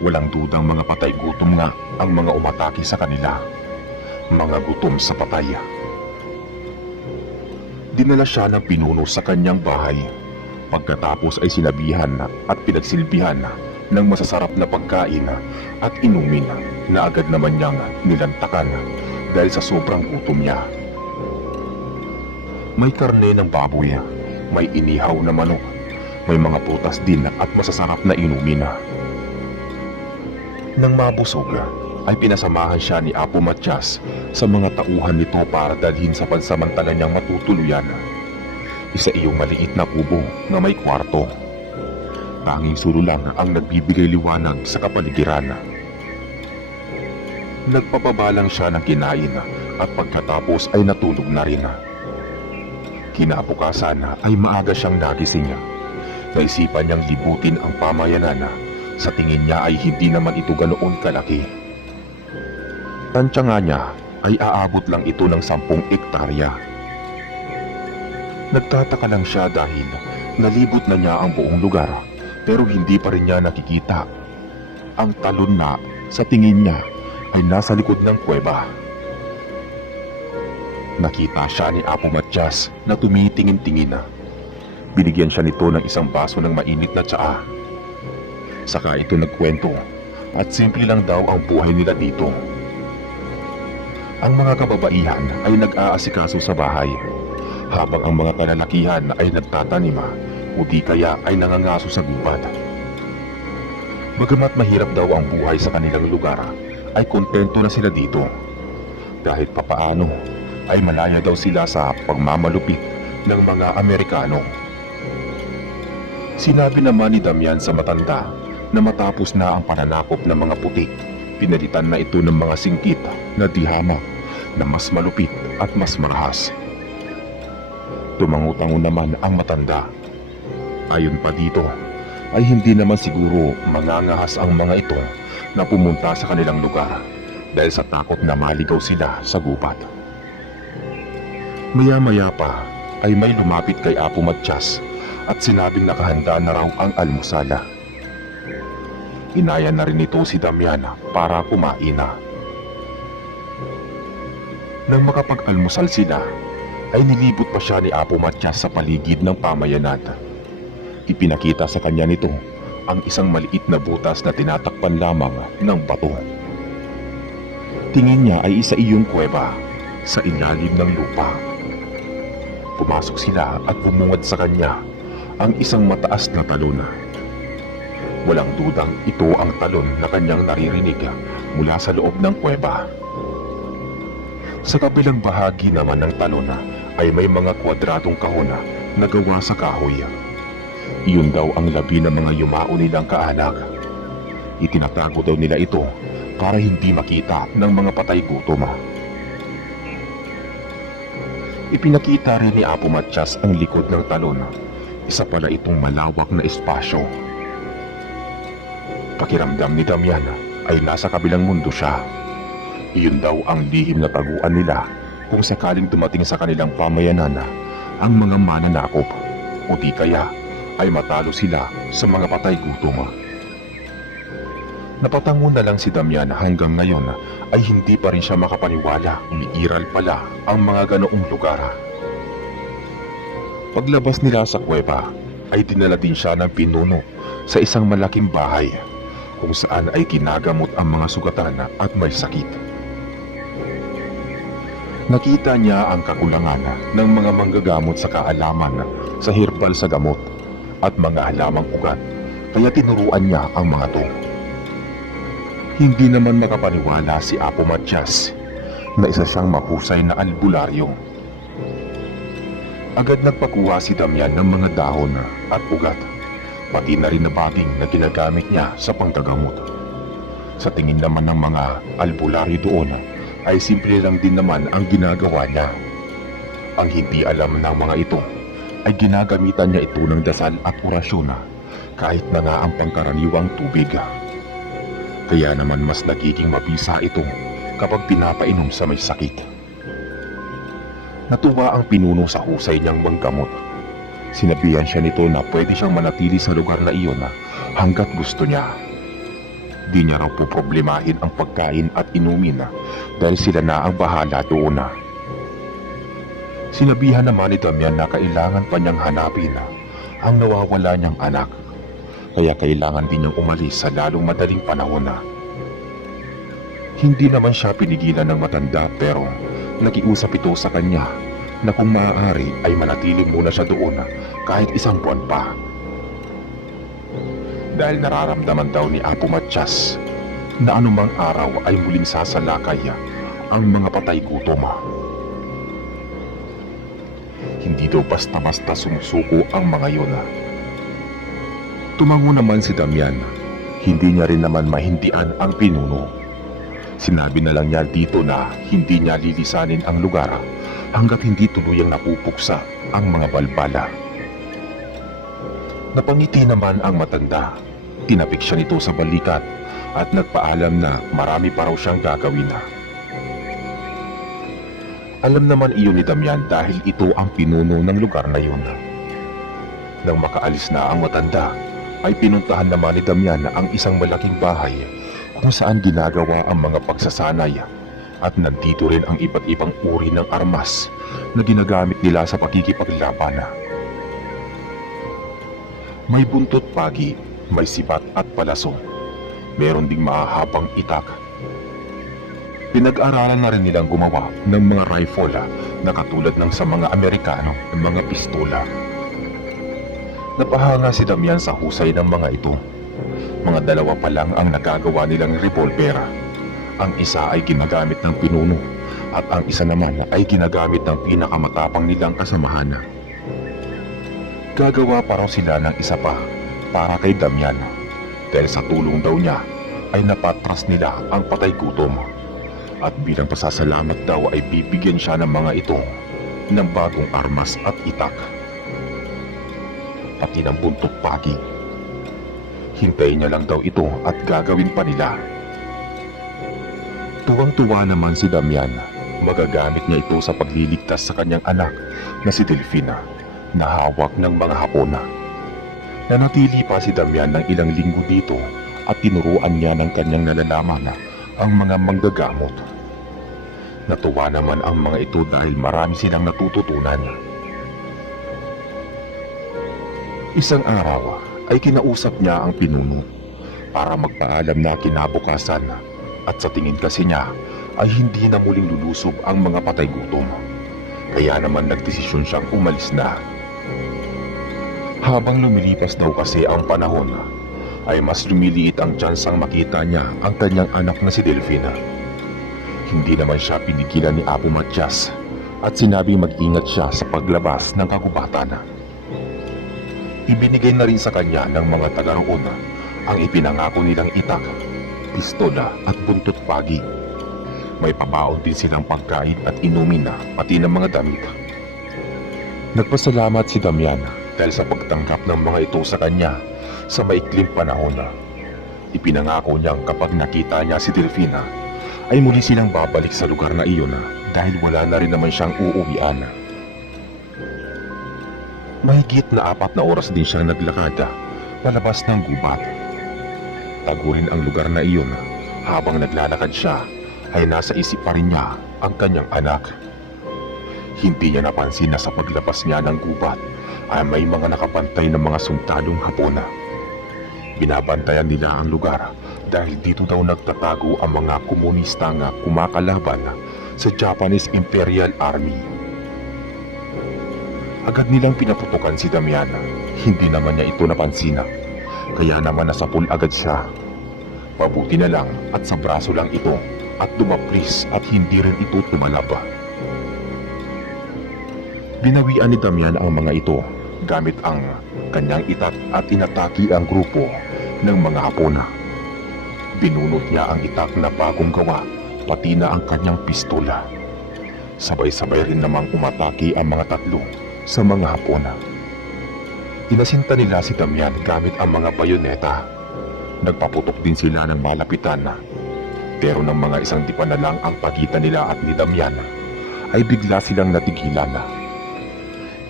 Walang dudang mga patay gutom nga ang mga umatake sa kanila. Mga gutom sa patay. Dinala siya ng pinuno sa kanyang bahay. Pagkatapos ay sinabihan at pinagsilbihan ng masasarap na pagkain at inumin na agad naman niyang nilantakan dahil sa sobrang gutom niya. May karne ng baboy, may inihaw na manok, may mga prutas din at masasarap na inumin. Nang mabusog, ay pinasamahan siya ni Apo Matyas sa mga tauhan nito para dalhin sa pansamantala niyang matutuluyan. Isa iyong maliit na kubo na may kwarto. Tanging sulo lang ang nagbibigay liwanag sa kapaligiran. Nagpababa lang siya ng kinain at pagkatapos ay natulog na rin. Kinabukasan ay maaga siyang nagising. Naisipan niyang libutin ang pamayanan. Sa tingin niya ay hindi naman ito ganoon kalaki. Tansya nga niya ay aabot lang ito ng 10 ektarya. Nagtataka lang siya dahil nalibot na niya ang buong lugar pero hindi pa rin niya nakikita ang talon na sa tingin niya ay nasa likod ng kuweba. Nakita siya ni Apo Matyas na tumitingin-tingin. Binigyan siya nito ng isang baso ng mainit na tsaa. Saka ito nagkwento at simple lang daw ang buhay nila dito. Ang mga kababaihan ay nag-aasikaso sa bahay habang ang mga kalalakihan ay nagtatanim o di kaya ay nangangaso sa gubat. Bagamat mahirap daw ang buhay sa kanilang lugar, ay kontento na sila dito. Dahil papaano ay malaya daw sila sa pagmamalupit ng mga Amerikano. Sinabi naman ni Damian sa matanda na matapos na ang pananakop ng mga puti, pinalitan na ito ng mga singkit na dihamak na mas malupit at mas marahas. Tumangutango naman ang matanda. Ayon pa dito, ay hindi naman siguro mangangahas ang mga ito na pumunta sa kanilang lugar dahil sa takot na maligaw sila sa gubat. Maya-maya pa ay may lumapit kay Apo Matyas at sinabing nakahanda na raw ang almusala. Inaya na rin ito si Damian para kumain na. Nang makapag-almusal sila, ay nilibot pa siya ni Apo Matyas sa paligid ng pamayanan. Ipinakita sa kanya nito ang isang maliit na butas na tinatakpan lamang ng bato. Tingin niya ay isa iyong kuweba sa ilalim ng lupa. Pumasok sila at bumungad sa kanya ang isang mataas na talon. Walang dudang ito ang talon na kanyang naririnig mula sa loob ng kuweba. Sa kabilang bahagi naman ng talon ay may mga kwadradong kahon na gawa sa kahoy. Iyon daw ang labi ng mga yumao nilang kaanak. Itinatago daw nila ito para hindi makita ng mga patay gutom. Ipinakita rin ni Apo Matyas ang likod ng talon. Isa pala itong malawak na espasyo. Pakiramdam ni Damian ay nasa kabilang mundo siya. Iyon daw ang lihim na taguan nila kung sakaling dumating sa kanilang pamayanan ang mga mananakop o di kaya ay matalo sila sa mga patay gutom. Napatango na lang si Damian hanggang ngayon ay hindi pa rin siya makapaniwala. Umiiral pala ang mga ganoong lugar. Paglabas nila sa kuweba ay dinala din siya ng pinuno sa isang malaking bahay kung saan ay kinagamot ang mga sugatan at may sakit. Nakita niya ang kakulangan ng mga manggagamot sa kaalaman sa herbal sa gamot at mga halamang ugat, kaya tinuruan niya ang mga to. Hindi naman makapaniwala si Apo Matyas na isa siyang mahusay na albularyo. Agad nagpakuha si Damian ng mga dahon at ugat, pati na rin na bating na ginagamit niya sa panggagamot. Sa tingin naman ng mga albularyo doon ay simple lang din naman ang ginagawa niya. Ang hindi alam ng mga ito ay ginagamitan niya ito ng dasal at orasyon kahit na nga ang pangkaraniwang tubig. Kaya naman mas nagiging mabisa ito kapag pinapainom sa may sakit. Natuwa ang pinuno sa husay niyang manggamot. Sinabihan siya nito na pwede siyang manatili sa lugar na iyon hanggat gusto niya. Di niya raw poproblemahin ang pagkain at inumin dahil sila na ang bahala doon. Sinabihan naman ni Damian na kailangan pa niyang hanapin ang nawawala niyang anak. Kaya kailangan din niyang umalis sa lalong madaling panahon. Hindi naman siya pinigilan ng matanda pero nakiusap ito sa kanya na kung maaari ay manatili muna siya doon kahit isang buwan pa. Dahil nararamdaman daw ni Apo Matyas na anumang araw ay muling sasalakay ang mga patay gutom. Hindi daw basta-basta sumusuko ang mga yun. Tumango naman si Damian. Hindi niya rin naman mahindian ang pinuno. Sinabi na lang niya dito na hindi niya lilisanin ang lugar hanggat hindi tuluyang napupuksa ang mga balbala. Napangiti naman ang matanda. Tinapik siya nito sa balikat at nagpaalam na marami pa raw siyang gagawin. Alam naman iyon ni Damian dahil ito ang pinuno ng lugar na yun. Nang makaalis na ang matanda, ay pinuntahan naman ni Damian ang isang malaking bahay kung saan ginagawa ang mga pagsasanay at nandito rin ang iba't ibang uri ng armas na ginagamit nila sa pagkikipaglaban. May buntot pagi, may sibat at palaso. Meron ding mahahabang itak. Pinag-aralan na rin nilang gumawa ng mga rifle na katulad ng sa mga Amerikano ng mga pistola. Napahanga si Damian sa husay ng mga ito. Mga dalawa pa lang ang nagagawa nilang revolver. Ang isa ay ginagamit ng pinuno at ang isa naman ay ginagamit ng pinakamatapang nilang kasamahan. Gagawa pa raw sila ng isa pa para kay Damian dahil sa tulong daw niya ay napatras nila ang patay gutom. At bilang pasasalamat daw ay bibigyan siya ng mga ito ng bagong armas at itak. Pati ng buntot pagi. Hintayin niya lang daw ito at gagawin pa nila. Tuwang-tuwa naman si Damian. Magagamit niya ito sa pagliligtas sa kanyang anak na si Delfina na hawak ng mga Hapona. Nanatili pa si Damian ng ilang linggo dito at tinuruan niya ng kanyang nalalaman ang mga manggagamot. Natuwa naman ang mga ito dahil marami silang natututunan. Isang araw ay kinausap niya ang pinuno para magpaalam na kinabukasan at sa tingin kasi niya ay hindi na muling lulusob ang mga patay gutom. Kaya naman nagdesisyon siyang umalis na. Habang lumilipas daw kasi ang panahon, ay mas lumiliit ang tsansang makita niya ang kanyang anak na si Delfina. Hindi naman siya pinigilan ni Apo Matyas at sinabing mag-ingat siya sa paglabas ng kagubatan. Ibinigay na rin sa kanya ng mga taga-roon ang ipinangako nilang itak, pistola at buntot pagi. May pabaon din silang pagkain at inumin pati ng mga damit. Nagpasalamat si Damian dahil sa pagtanggap ng mga ito sa kanya sa maikling panahon. Ipinangako niyang kapag nakita niya si Delfina ay muli silang babalik sa lugar na iyon dahil wala na rin naman siyang uuwian. Mahigit na 4 na oras din siyang naglakad palabas ng gubat. Tago rin ang lugar na iyon. Habang naglalakad siya ay nasa isip pa rin niya ang kanyang anak. Hindi niya napansin na sa paglabas niya ng gubat ay may mga nakabantay ng mga sundalong Hapona. Binabantayan nila ang lugar dahil dito daw nagtatago ang mga komunistang kumakalaban sa Japanese Imperial Army. Agad nilang pinaputukan si Damian. Hindi naman niya ito napansin. Kaya naman nasapul agad siya. Mabuti na lang at sa braso lang ito at dumaplis at hindi rin ito tumalaba. Binawian ni Damian ang mga ito gamit ang kanyang itak at inataki ang grupo ng mga Hapona. Binunot niya ang itak na bagong gawa pati na ang kanyang pistola. Sabay-sabay rin namang umatake ang mga tatlo sa mga Hapona. Inasinta nila si Damian gamit ang mga bayoneta. Nagpaputok din sila ng malapitan na. Pero ng mga isang dipa na lang ang pagitan nila at ni Damian, ay bigla silang natigilan.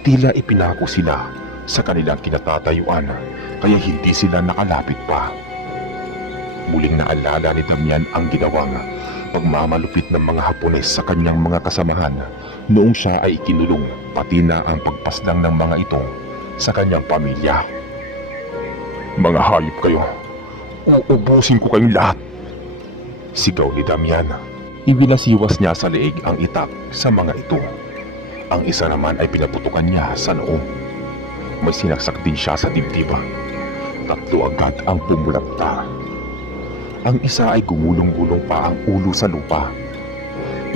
Tila ipinako sila sa kanilang kinatatayuan kaya hindi sila nakalapit pa. Muling naalala ni Damian ang ginawang pagmamalupit ng mga Hapones sa kanyang mga kasamahan noong siya ay ikinulong, pati na ang pagpaslang ng mga ito sa kanyang pamilya. Mga hayop kayo, uubusin ko kayong lahat, sigaw ni Damian. Ibinasiwas niya sa leeg ang itak sa mga ito. Ang isa naman ay pinaputukan niya sa noo. May sinaksak din siya sa dibdib. 3 agad ang pumulagta. Ang isa ay gumulong-gulong pa ang ulo sa lupa.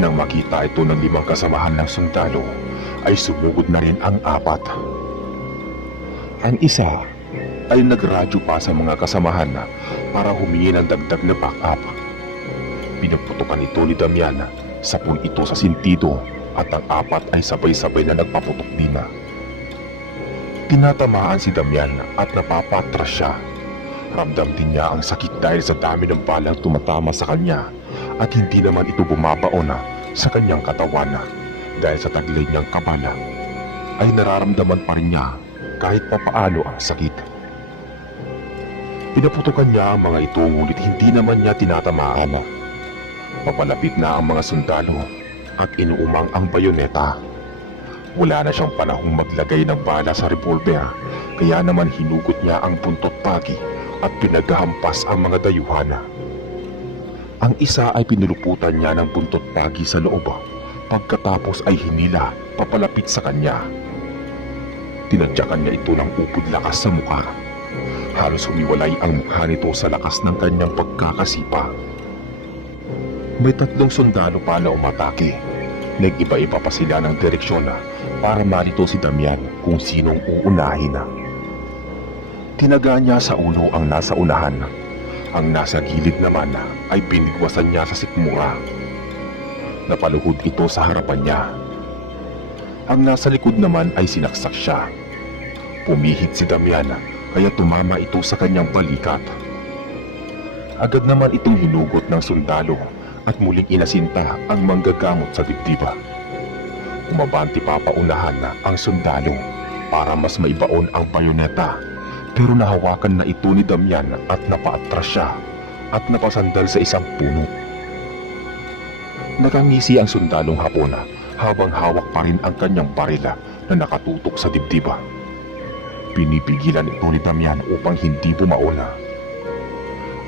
Nang makita ito ng 5 kasamahan ng sundalo, ay sumugod na rin ang 4. Ang isa ay nagradyo pa sa mga kasamahan para humingi ng dagdag na backup. Pinaputukan ito ni Damian, 10 ito sa sintido at ang 4 ay sabay-sabay na nagpaputok din. Tinatamaan si Damian at napapatras siya. Ramdam din niya ang sakit dahil sa dami ng balang tumatama sa kanya at hindi naman ito bumabaon sa kanyang katawan dahil sa taglay niyang kabala ay nararamdaman pa rin niya kahit papaano ang sakit. Pinaputukan niya ang mga ito ngunit hindi naman niya tinatamaan. Papalapit na ang mga sundalo at inuumang ang bayoneta. Wala na siyang panahong maglagay ng bala sa revolver kaya naman hinugot niya ang buntot pagi at pinaghampas ang mga dayuhan. Ang isa ay pinuluputan niya ng buntot pagi sa loob pagkatapos ay hinila papalapit sa kanya. Tinadyakan niya ito ng upod lakas sa mukha. Halos humiwalay ang mukha nito sa lakas ng kanyang pagkakasipa. May 3 sundalo pa na umatake. Nag-iba-iba pa sila ng direksyon para malito si Damian kung sinong uunahin. Tinaga niya sa ulo ang nasa unahan. Ang nasa gilid naman ay binigwasan niya sa sikmura. Napaluhod ito sa harapan niya. Ang nasa likod naman ay sinaksak siya. Pumihit si Damian kaya tumama ito sa kanyang balikat. Agad naman itong hinugot ng sundalo at muling inasinta ang manggagamot sa dibdiba. Umabanti pa paunahan ang sundalo para mas maibaon ang bayoneta, pero nahawakan na ito ni Damian at napaatras siya at napasandal sa isang puno. Nakangisi ang sundalong Hapon habang hawak pa rin ang kanyang barila na nakatutok sa dibdiba. Pinipigilan ito ni Damian upang hindi bumaon.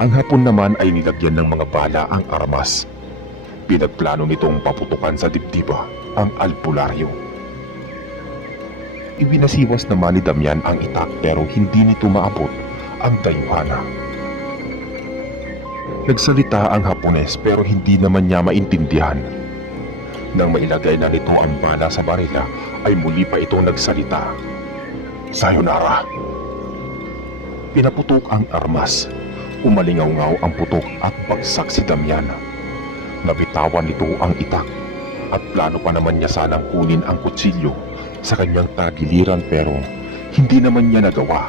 Ang Hapon naman ay nilagyan ng mga bala ang armas. Pinagplano nitong paputukan sa dibdiba ang albularyo. Ibinasiwas naman ni Damian ang itak pero hindi nito maabot ang dayuhana. Nagsalita ang Hapones pero hindi naman niya maintindihan. Nang mailagay na nito ang bala sa barila ay muli pa itong nagsalita. Sayonara! Pinaputok ang armas. Umalingaw-ngaw ang putok at bagsak si Damian. Nabitawan nito ang itak at plano pa naman niya sanang kunin ang kutsilyo sa kanyang tagiliran pero hindi naman niya nagawa.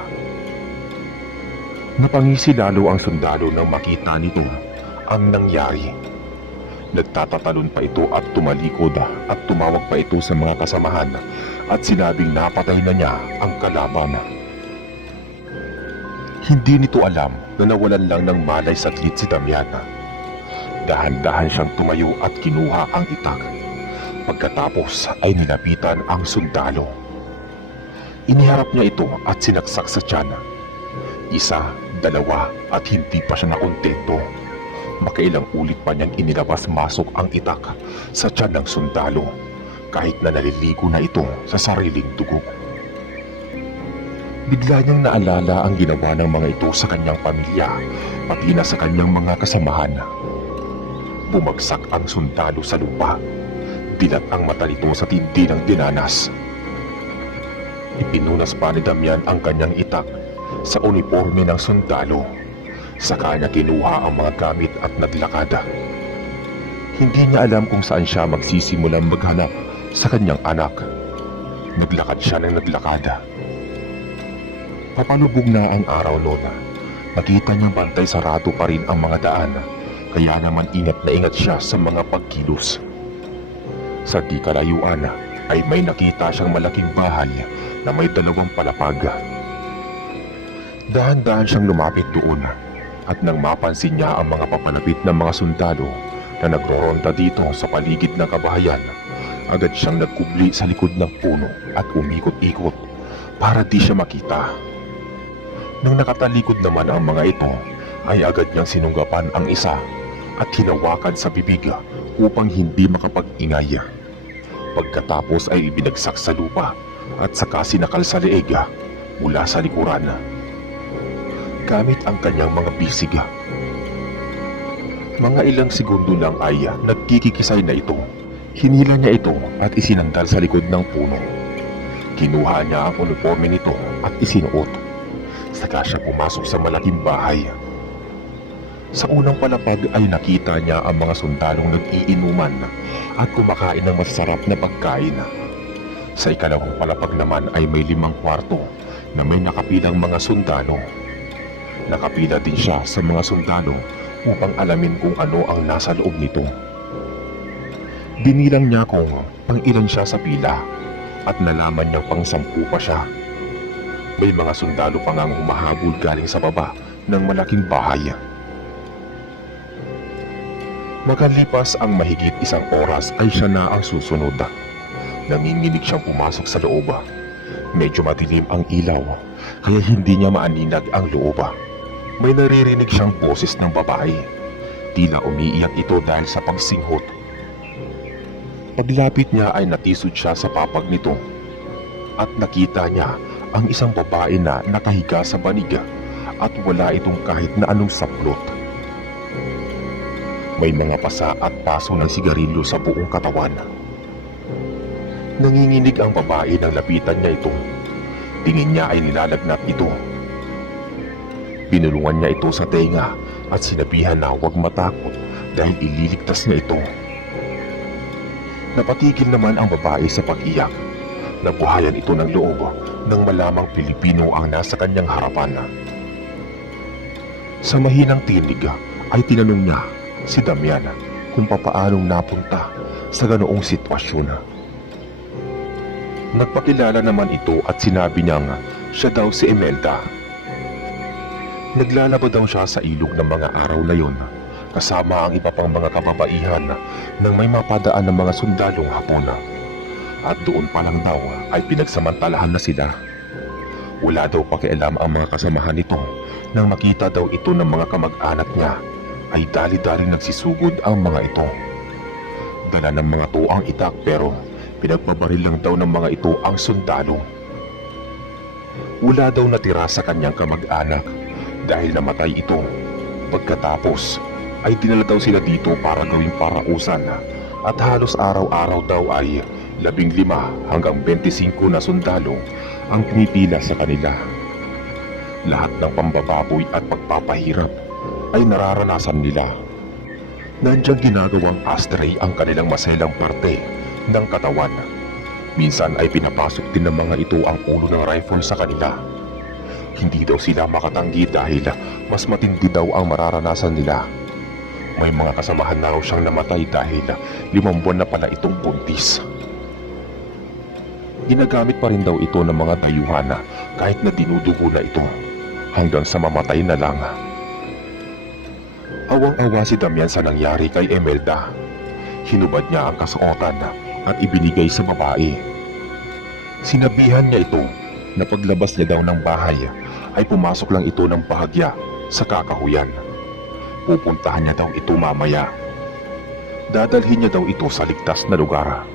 Napangisi lalo ang sundalo nang makita nito ang nangyari. Nagtatatalon pa ito at tumalikod at tumawag pa ito sa mga kasamahan at sinabing napatay na niya ang kalaban. Hindi nito alam na nawalan lang ng malay saglit si Damian. Dahan-dahan siyang tumayo at kinuha ang itak. Pagkatapos ay nilapitan ang sundalo. Iniharap niya ito at sinaksak sa tiyan. 1, 2 at hindi pa siya nakontento. Makailang ulit pa niyang inilabas-masok ang itak sa tiyan ng sundalo kahit na naliligo na ito sa sariling dugo. Bigla niyang naalala ang ginawa ng mga ito sa kanyang pamilya pati na sa kanyang mga kasamahan. Bumagsak ang sundalo sa lupa. Dilat ang mata nito sa tindi ng dinanas. Ipinunas pa ni Damian ang kanyang itak sa uniforme ng sundalo. Saka niya kinuha ang mga gamit at naglakad. Hindi niya alam kung saan siya magsisimulang maghanap sa kanyang anak. Naglakad siya ng naglakad. Papalubog na ang araw noon. Nakita niyang bantay sarado pa rin ang mga daan, kaya naman ingat na ingat siya sa mga pagkilos. Sa di kalayuan ay may nakita siyang malaking bahay na may 2 palapag. Dahan-dahan siyang lumapit doon at nang mapansin niya ang mga papalapit na mga sundalo na nagroronda dito sa paligid ng kabahayan, agad siyang nagkubli sa likod ng puno at umikot-ikot para di siya makita. Nang nakatalikod naman ang mga ito, ay agad niyang sinunggapan ang isa at hinawakan sa bibig upang hindi makapag-ingay. Pagkatapos ay ibinagsak sa lupa at saka sinakal sa leeg mula sa likuran gamit ang kanyang mga bisig. Mga ilang segundo lang ay nagkikikisay na ito. Hinila niya ito at isinandal sa likod ng puno. Kinuha niya ang uniforme nito at isinuot. Saka siya pumasok sa malaking bahay. Sa unang palapag ay nakita niya ang mga sundalong nag-iinuman at kumakain ng masarap na pagkain. Sa ikalawang palapag naman ay may 5 kwarto na may nakapilang mga sundalo. Nakapila din siya sa mga sundalo upang alamin kung ano ang nasa loob nito. Binilang niya kung pang-ilan siya sa pila at nalaman niyang pang-10 pa siya. May mga sundalo pa ngang humahabol galing sa baba ng malaking bahay. Makalipas ang mahigit 1 oras ay siya na ang susunod. Nanginginig siyang pumasok sa loob. Medyo madilim ang ilaw, kaya hindi niya maaninag ang loob. May naririnig siyang boses ng babae. Tila umiiyak ito dahil sa pagsinghot. Paglapit niya ay natisod siya sa papag nito at nakita niya ang isang babae na nakahiga sa banig at wala itong kahit na anong saplot. May mga pasa at paso ng sigarilyo sa buong katawan. Nanginginig ang babae nang lapitan niya ito. Tingin niya ay nilalagnat ito. Pinulungan niya ito sa tenga at sinabihan na huwag matakot dahil ililigtas niya ito. Napatigil naman ang babae sa pag-iyak. Nabuhayan ito ng loob nang malamang Pilipino ang nasa kanyang harapan. Sa mahinang tinig ay tinanong niya si Damian kung papaanong napunta sa ganoong sitwasyon. Nagpakilala naman ito at sinabi niyang siya daw si Imelda. Naglalaba daw siya sa ilog ng mga araw na yon kasama ang iba pang mga kababaihan nang may mapadaan ng mga sundalong Hapon. At doon pa lang daw ay pinagsamantalahan na sila. Wala daw pakialam ang mga kasamahan nito nang makita daw ito ng mga kamag-anak niya ay dali-dali nagsisugod ang mga ito. Dala ng mga tuang itak pero pinagbabaril lang daw ng mga ito ang sundalo. Wala daw natira sa kanyang kamag-anak dahil namatay ito. Pagkatapos ay dinala daw sila dito para gawing parausan at halos araw-araw daw ay 15 hanggang 25 na sundalo ang pumipila sa kanila. Lahat ng pambababoy at pagpapahirap ay nararanasan nila. Nandiyan ginagawang ashtray ang kanilang maselang parte ng katawan. Minsan ay pinapasok din ng mga ito ang ulo ng rifle sa kanila. Hindi daw sila makatanggi dahil mas matindi daw ang mararanasan nila. May mga kasamahan na raw siyang namatay dahil 5 buwan na pala itong buntis. Ginagamit pa rin daw ito ng mga dayuhan kahit na dinudugo na ito hanggang sa mamatay na lang. Awang-awa si Damian sa nangyari kay Imelda. Hinubad niya ang kasuotan at ibinigay sa babae. Sinabihan niya ito na paglabas niya daw ng bahay ay pumasok lang ito ng bahagya sa kakahuyan. Pupuntahan niya daw ito mamaya. Dadalhin niya daw ito sa ligtas na lugar.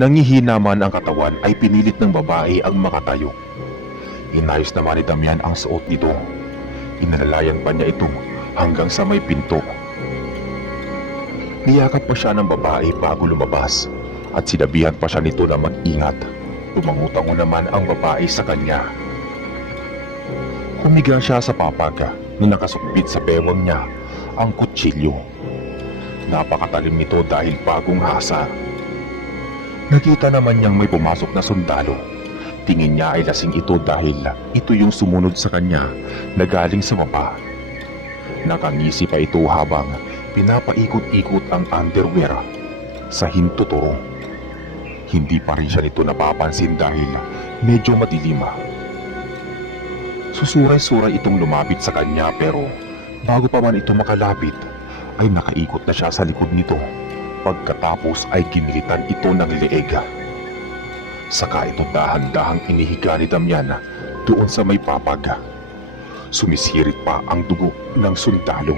Nangihina man ang katawan ay pinilit ng babae ang makatayo. Inayos naman ni Damian ang suot nito. Inalalayan pa niya ito hanggang sa may pinto. Niyakap pa siya ng babae bago lumabas at sinabihan pa siya nito na mag-ingat. Tumangutango naman ang babae sa kanya. Humiga siya sa papag na nakasukbit sa bewang niya ang kutsilyo. Napakatalim nito dahil bagong hasa. Nakita naman niyang may pumasok na sundalo. tingin niya ay lasing ito dahil ito yung sumunod sa kanya na galing sa baba. Nakangisi pa ito habang pinapaikot-ikot ang underwear sa hintuturo. Hindi pa rin siya nito napapansin dahil medyo madilim. Susuray-suray itong lumapit sa kanya pero bago pa man ito makalapit ay nakaikot na siya sa likod nito. Pagkatapos ay ginilitan ito ng leeg. Saka ito dahan-dahang inihiga ni Damian doon sa may papag. Sumisirit pa ang dugo ng sundalo.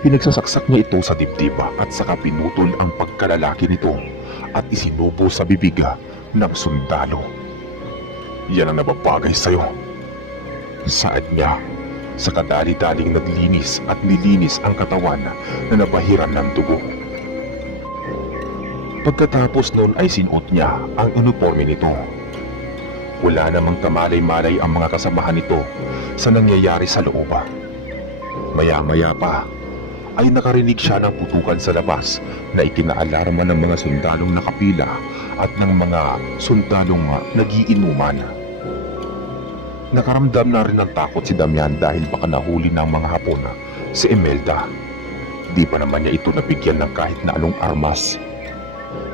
Pinagsasaksak niya ito sa dibdib at saka pinutol ang pagkalalaki nito at isinubo sa bibig ng sundalo. Yan ang nababagay sa'yo. Saad niya sa kadali-daling naglinis at nilinis ang katawan na nabahiran ng dugo. Pagkatapos noon ay sinuot niya ang uniforme nito. Wala namang kamalay-malay ang mga kasamahan nito sa nangyayari sa loob. Maya-maya pa ay nakarinig siya ng putukan sa labas na ikinaalarma ng mga sundalong nakapila at ng mga sundalong nagiinuman. Nakaramdam na rin ng takot si Damian dahil baka nahuli ng mga Hapon si Imelda. Di pa naman niya ito nabigyan ng kahit na anong armas.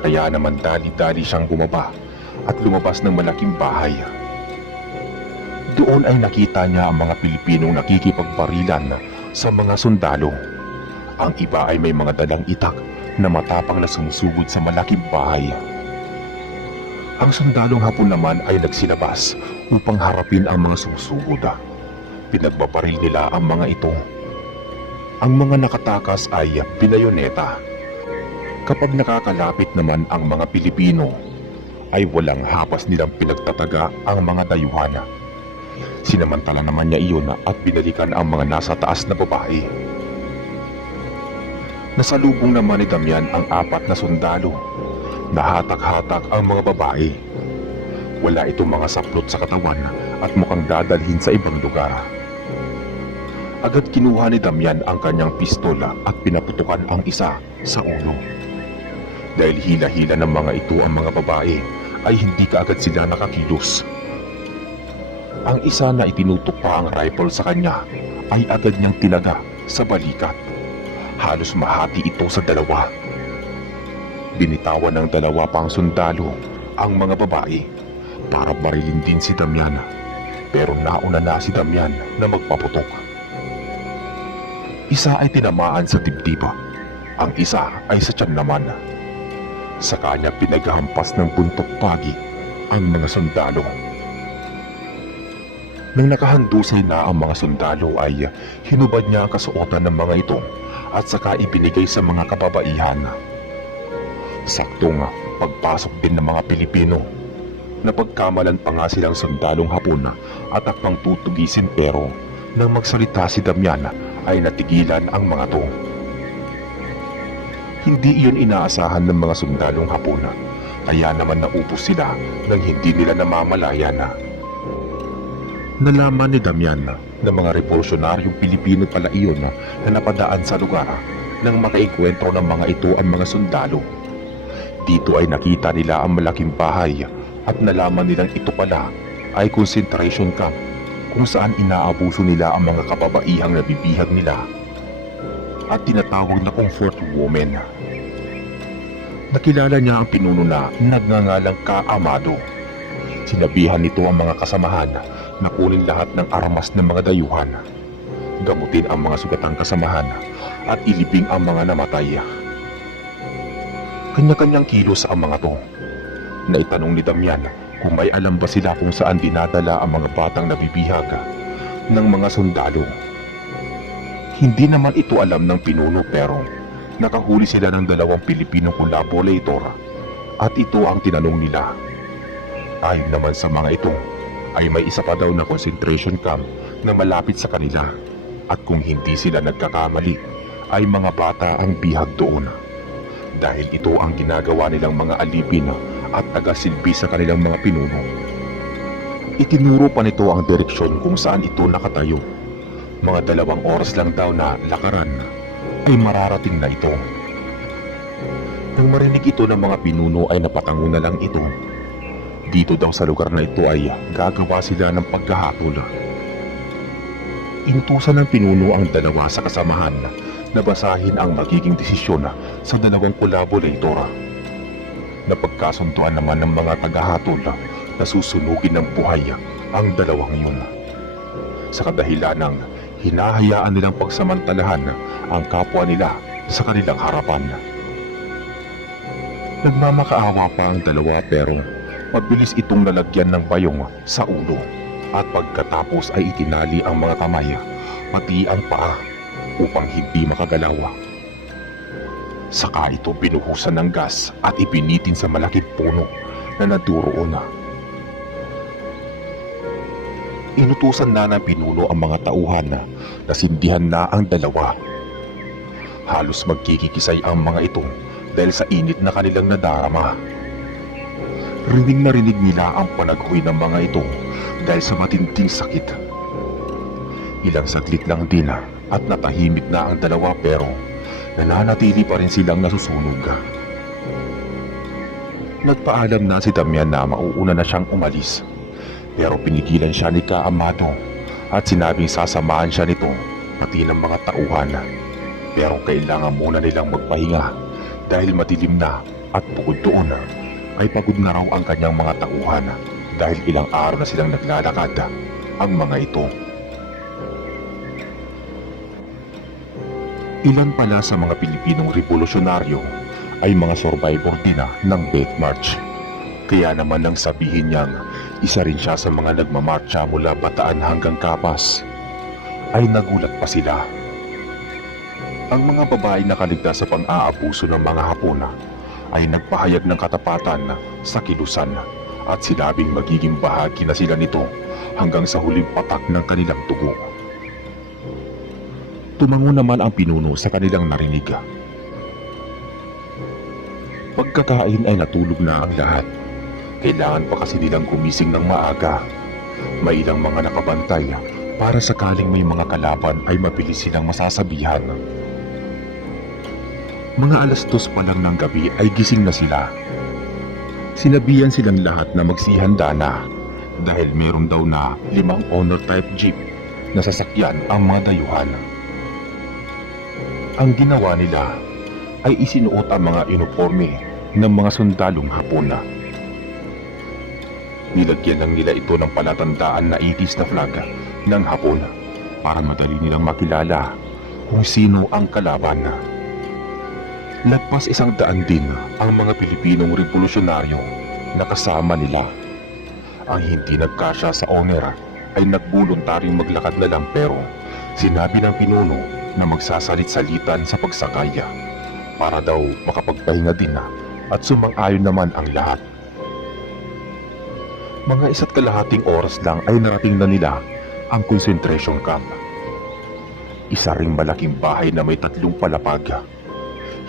Kaya naman dali-dali siyang bumaba at lumabas ng malaking bahay. Doon ay nakita niya ang mga Pilipinong nakikipagbarilan sa mga sundalo. Ang iba ay may mga dalang itak na matapang na sumusugod sa malaking bahay. Ang sundalong Hapon naman ay nagsilabas upang harapin ang mga sumusugod. Pinagbabaril nila ang mga ito. Ang mga nakatakas ay pinayoneta. Kapag nakakalapit naman ang mga Pilipino, ay walang hapas nilang pinagtataga ang mga dayuhan. Sinamantala naman niya iyon at binalikan ang mga nasa taas na babae. Nasalubong naman ni Damian ang 4 na sundalo. Nahatak-hatak ang mga babae. Wala itong mga saplot sa katawan at mukhang dadalhin sa ibang lugar. Agad kinuha ni Damian ang kanyang pistola at pinaputukan ang isa sa ulo. Dahil hila-hila ng mga ito ang mga babae, ay hindi kaagad sila nakakilos. Ang isa na itinutok pa ang rifle sa kanya ay agad niyang tinaga sa balikat. Halos mahati ito sa dalawa. Binitawan ng 2 pang sundalo ang mga babae para barilin din si Damian. Pero nauna na si Damian na magpaputok. Isa ay tinamaan sa dibdib. Ang isa ay sa tiyan naman. Sa kanya pinaghampas ng buntot pagi ang mga sundalo. Nang nakahandusay na ang mga sundalo ay hinubad niya ang kasuotan ng mga ito at saka ibinigay sa mga kababaihan. Saktong pagpasok din ng mga Pilipino. Napagkamalan pa nga silang sundalong Hapon at akmang tutugisin pero nang magsalita si Damian ay natigilan ang mga to. Hindi iyon inaasahan ng mga sundalong Hapon, kaya naman naubos sila nang hindi nila namamalayan. Nalaman ni Damian na mga revolusyonaryong Pilipino pala iyon na napadaan sa lugar nang makaikwentro ng mga ito ang mga sundalo. Dito ay nakita nila ang malaking bahay at nalaman nilang ito pala ay concentration camp kung saan inaabuso nila ang mga kababaihang nabibihag nila at tinatawag na comfort women. Nakilala niya ang pinuno na nagngangalang Ka Amado. Sinabihan nito ang mga kasamahan na kunin lahat ng armas ng mga dayuhan, gamutin ang mga sugatang kasamahan at ilibing ang mga namatay. Kanya-kanyang kilos ang mga to. Naitanong ni Damian kung may alam ba sila kung saan dinadala ang mga batang nabibihag ng mga sundalo. Hindi naman ito alam ng pinuno pero nakahuli sila ng 2 Pilipinong collaborator at ito ang tinanong nila. Ayon naman sa mga ito ay may isa pa daw na concentration camp na malapit sa kanila at kung hindi sila nagkakamali ay mga bata ang bihag doon. Dahil ito ang ginagawa nilang mga alipin at tagasilbi sa kanilang mga pinuno. Itinuro pa nito ang direksyon kung saan ito nakatayo. Mga 2 oras lang daw na lakaran ay mararating na ito. Nang marinig ito ng mga pinuno ay napatango na lang ito. dito daw sa lugar na ito ay gagawa sila ng paghahatol. Inutusan ng pinuno ang dalawa sa kasamahan na basahin ang magiging desisyon sa dalawang collaborator. Napagkasunduan naman ng mga tagahatol na susunugin ng buhay ang dalawang yun. Sa kadahilan ng hinahayaan nilang pagsamantalahan ang kapwa nila sa kanilang harapan. Nagmamakaawa pa ang dalawa pero mabilis itong lalagyan ng bayong sa ulo at pagkatapos ay itinali ang mga kamay pati ang paa upang hindi makagalaw. Saka ito binuhusan ng gas at ipinitin sa malaking puno na naduroon. Inutusan na ng pinuno ang mga tauhan na sindihan na ang dalawa. Halos magkikikisay ang mga ito dahil sa init na kanilang nadarama. Rinig na rinig nila ang panaghoy ng mga ito dahil sa matinding sakit. Ilang saglit lang din at natahimik na ang dalawa pero nananatili pa rin silang nasusunog. Nagpaalam na si Damian na mauuna na siyang umalis pero pinigilan siya ni Kaamado at sinabing sasamahan siya nito pati ng mga tauhan. Pero kailangan muna nilang magpahinga dahil madilim na at bukod doon ay pagod na raw ang kanyang mga tauhan dahil ilang araw na silang naglalakad ang mga ito. Ilan pala sa mga Pilipinong revolusyonaryo ay mga survivor din ng Death March. Kaya naman nang sabihin niyang isa rin siya sa mga nagmamarcha mula Bataan hanggang Kapas, ay nagulat pa sila. Ang mga babae na kaligtas sa pang-aabuso ng mga Hapon ay nagpahayag ng katapatan sa kilusan at sinabing magiging bahagi na sila nito hanggang sa huling patak ng kanilang dugo. Tumango naman ang pinuno sa kanilang narinig. Pagkakain ay natulog na ang lahat. Kailangan pa kasi nilang gumising ng maaga. May ilang mga nakabantay para sakaling may mga kalaban ay mabilis silang masasabihan. Mga 2:00 pa lang ng gabi ay gising na sila. Sinabihan silang lahat na magsihanda na dahil meron daw na 5 honor type jeep na sasakyan ang mga dayuhan. Ang ginawa nila ay isinuot ang mga uniforme ng mga sundalong Hapon. Nilagyan lang nila ito ng palatandaan na 80s na flag ng Hapon para madali nilang makilala kung sino ang kalaban. Lagpas 100 din ang mga Pilipinong revolusyonaryo na kasama nila. Ang hindi nagkasya sa honor ay nagboluntaring maglakad na lang pero sinabi ng pinuno na magsasalit-salitan sa pagsakaya para daw makapagpahinga din at sumang-ayon naman ang lahat. Mga 1.5 oras lang ay narating na nila ang concentration camp. Isa ring malaking bahay na may 3 palapag.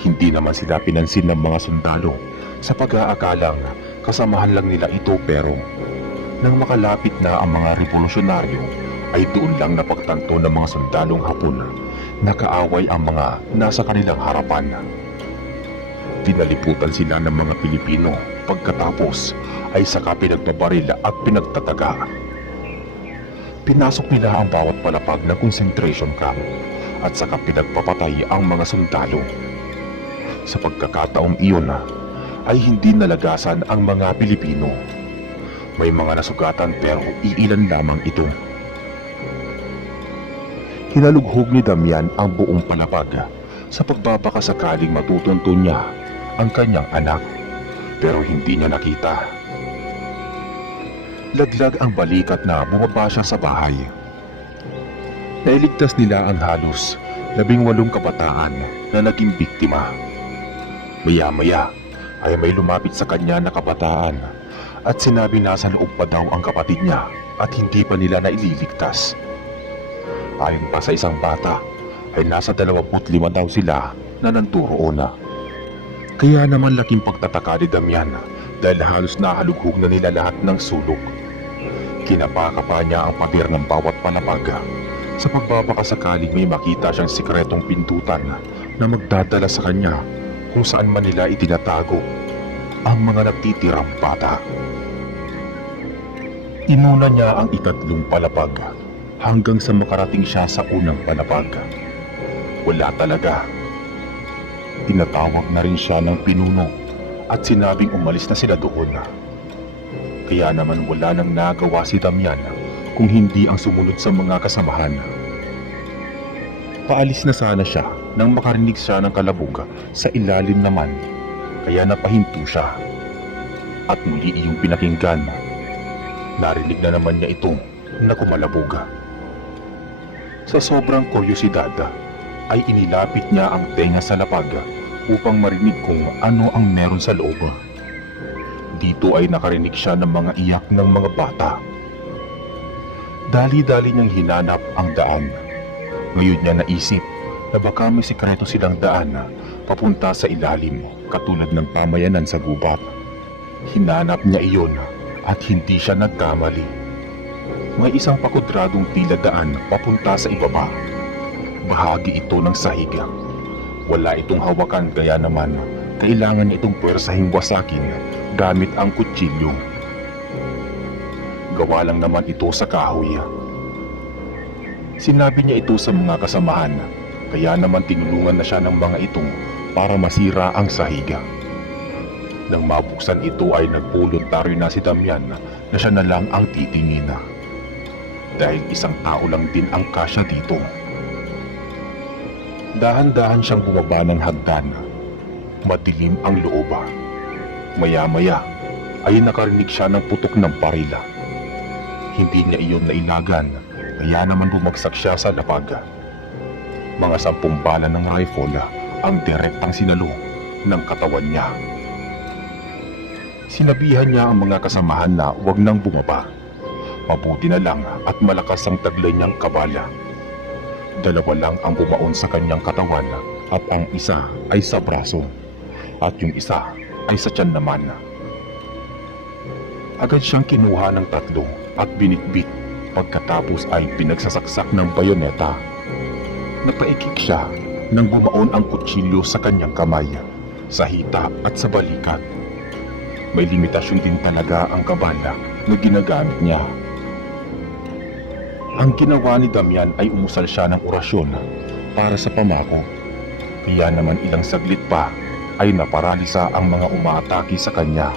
Hindi naman sila pinansin ng mga sundalo sa pag-aakalang kasamahan lang nila ito pero nang makalapit na ang mga revolusyonaryo ay doon lang napagtanto ng mga sundalong Hapon na kaaway ang mga nasa kanilang harapan. Tinaliputan sila ng mga Pilipino pagkatapos ay saka pinagbabaril at pinagtataga. Pinasok nila ang bawat palapag ng concentration camp at saka pinagpapatay ang mga sundalo. Sa pagkakataong iyon ay hindi nalagasan ang mga Pilipino. May mga nasugatan pero iilan lamang ito. Hinalughog ni Damian ang buong palapag sa pagbabaka sakaling matutunto niya ang kanyang anak pero hindi niya nakita. Laglag ang balikat na bumaba siya sa bahay. Nailigtas nila ang halos 18 kabataan na naging biktima. Maya-maya ay may lumapit sa kanya na kabataan at sinabi nasa loob pa daw ang kapatid niya at hindi pa nila naililigtas. Ayon pa sa isang bata ay nasa 25 daw sila na nanturoon na. Kaya naman laking pagtataka ni Damian dahil halos nahalughog na nila lahat ng sulok. Kinapaka pa niya ang pader ng bawat palapag sa pagbabakasakaling may makita siyang sikretong pintutan na magdadala sa kanya kung saan man nila itinatago ang mga nagtitirang bata. Inuna niya ang ikatlong palapag hanggang sa makarating siya sa unang palapag. Wala talaga. Tinatawag na rin siya ng pinuno at sinabing umalis na sila doon. Kaya naman wala nang nagawa si Damian kung hindi ang sumunod sa mga kasamahan. Paalis na sana siya nang makarinig siya ng kalabog sa ilalim naman, kaya napahinto siya. At muli iyong pinakinggan. Narinig na naman niya ito na kumalabog. Sa sobrang kuryosidad ay inilapit niya ang tenga sa lapag upang marinig kung ano ang meron sa loob. Dito ay nakarinig siya ng mga iyak ng mga bata. Dali-dali niyang hinanap ang daan. Ngayon niya naisip na baka may sikreto silang daan papunta sa ilalim katulad ng pamayanan sa gubat. Hinanap niya iyon at hindi siya nagkamali. May isang pakudradong tila daan papunta sa ibaba. Bahagi ito ng sahig. Wala itong hawakan kaya naman kailangan niya itong puwersahing wasakin gamit ang kutsilyo. Gawa lang naman ito sa kahoy. Sinabi niya ito sa mga kasamahan, kaya naman tinulungan na siya ng mga itong para masira ang sahig. Nang mabuksan ito ay nagboluntaryo na si Damian na siya na lang ang titingin. Dahil isang tao lang din ang kasya dito. Dahan-dahan siyang bumaba ng hagdan. Madilim ang loob. Maya-maya ay nakarinig siya ng putok ng barila. Hindi niya iyon nailagan, kaya naman bumagsak siya sa lapag. Mga 10 bala ng rifle ang direktang sinalo ng katawan niya. Sinabihan niya ang mga kasamahan na huwag nang bumaba. Mabuti na lang at malakas ang taglay niyang kabala. 2 lang ang bumaon sa kanyang katawan at ang isa ay sa braso at yung isa ay sa tiyan naman. Agad siyang kinuha ng 3 at binitbit, pagkatapos ay pinagsasaksak ng bayoneta. Napaikik siya nang bumaon ang kutsilyo sa kanyang kamay, sa hita at sa balikat. May limitasyon din talaga ang kabala na ginagamit niya. Ang ginawa ni Damian ay umusal siya ng orasyon para sa pamako. Kaya naman ilang saglit pa ay naparalisa ang mga umaatake sa kanya.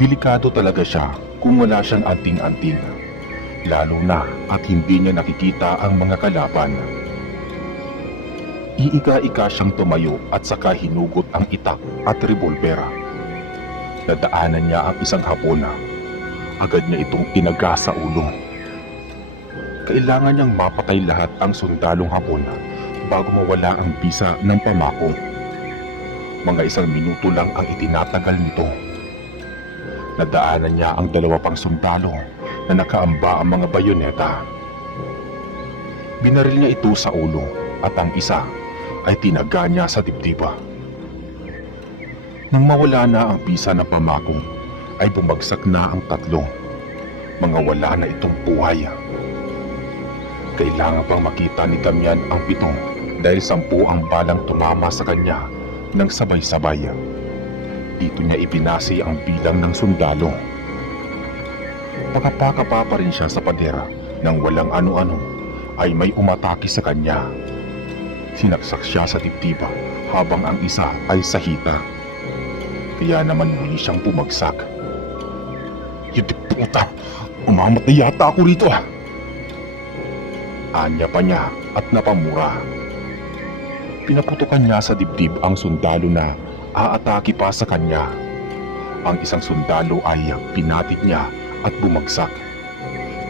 Delikado talaga siya kung wala siyang anting-anting, lalo na at hindi niya nakikita ang mga kalaban. Iika-ika siyang tumayo at saka hinugot ang itak at revolver. Nadaanan niya ang isang hapon. Agad niya itong tinaga sa ulo. Kailangan niyang mapatay lahat ang sundalong hapon bago mawala ang bisa ng pamako. Mga 1 minuto lang ang itinatagal nito. Nadaanan niya ang 2 pang sundalo na nakaamba ang mga bayoneta. Binaril niya ito sa ulo at ang isa ay tinaga niya sa dibdib. Nang mawala na ang bisa ng pamako, ay bumagsak na ang 3. Mga wala na itong buhay. Kailangan pang makita ni Damian ang 7 dahil 10 ang balang tumama sa kanya ng sabay-sabay. Dito niya ipinasi ang bilang ng sundalo. Pakapakapa pa rin siya sa pader nang walang ano-ano ay may umatake sa kanya. Sinaksak siya sa dibdib habang ang isa ay sa hita. Kaya naman muli siyang bumagsak. Yun puta, umamatay yata ako rito. Anya pa niya at napamura. Pinaputukan niya sa dibdib ang sundalo na aatake pa sa kanya. Ang isang sundalo ay pinatid niya at bumagsak.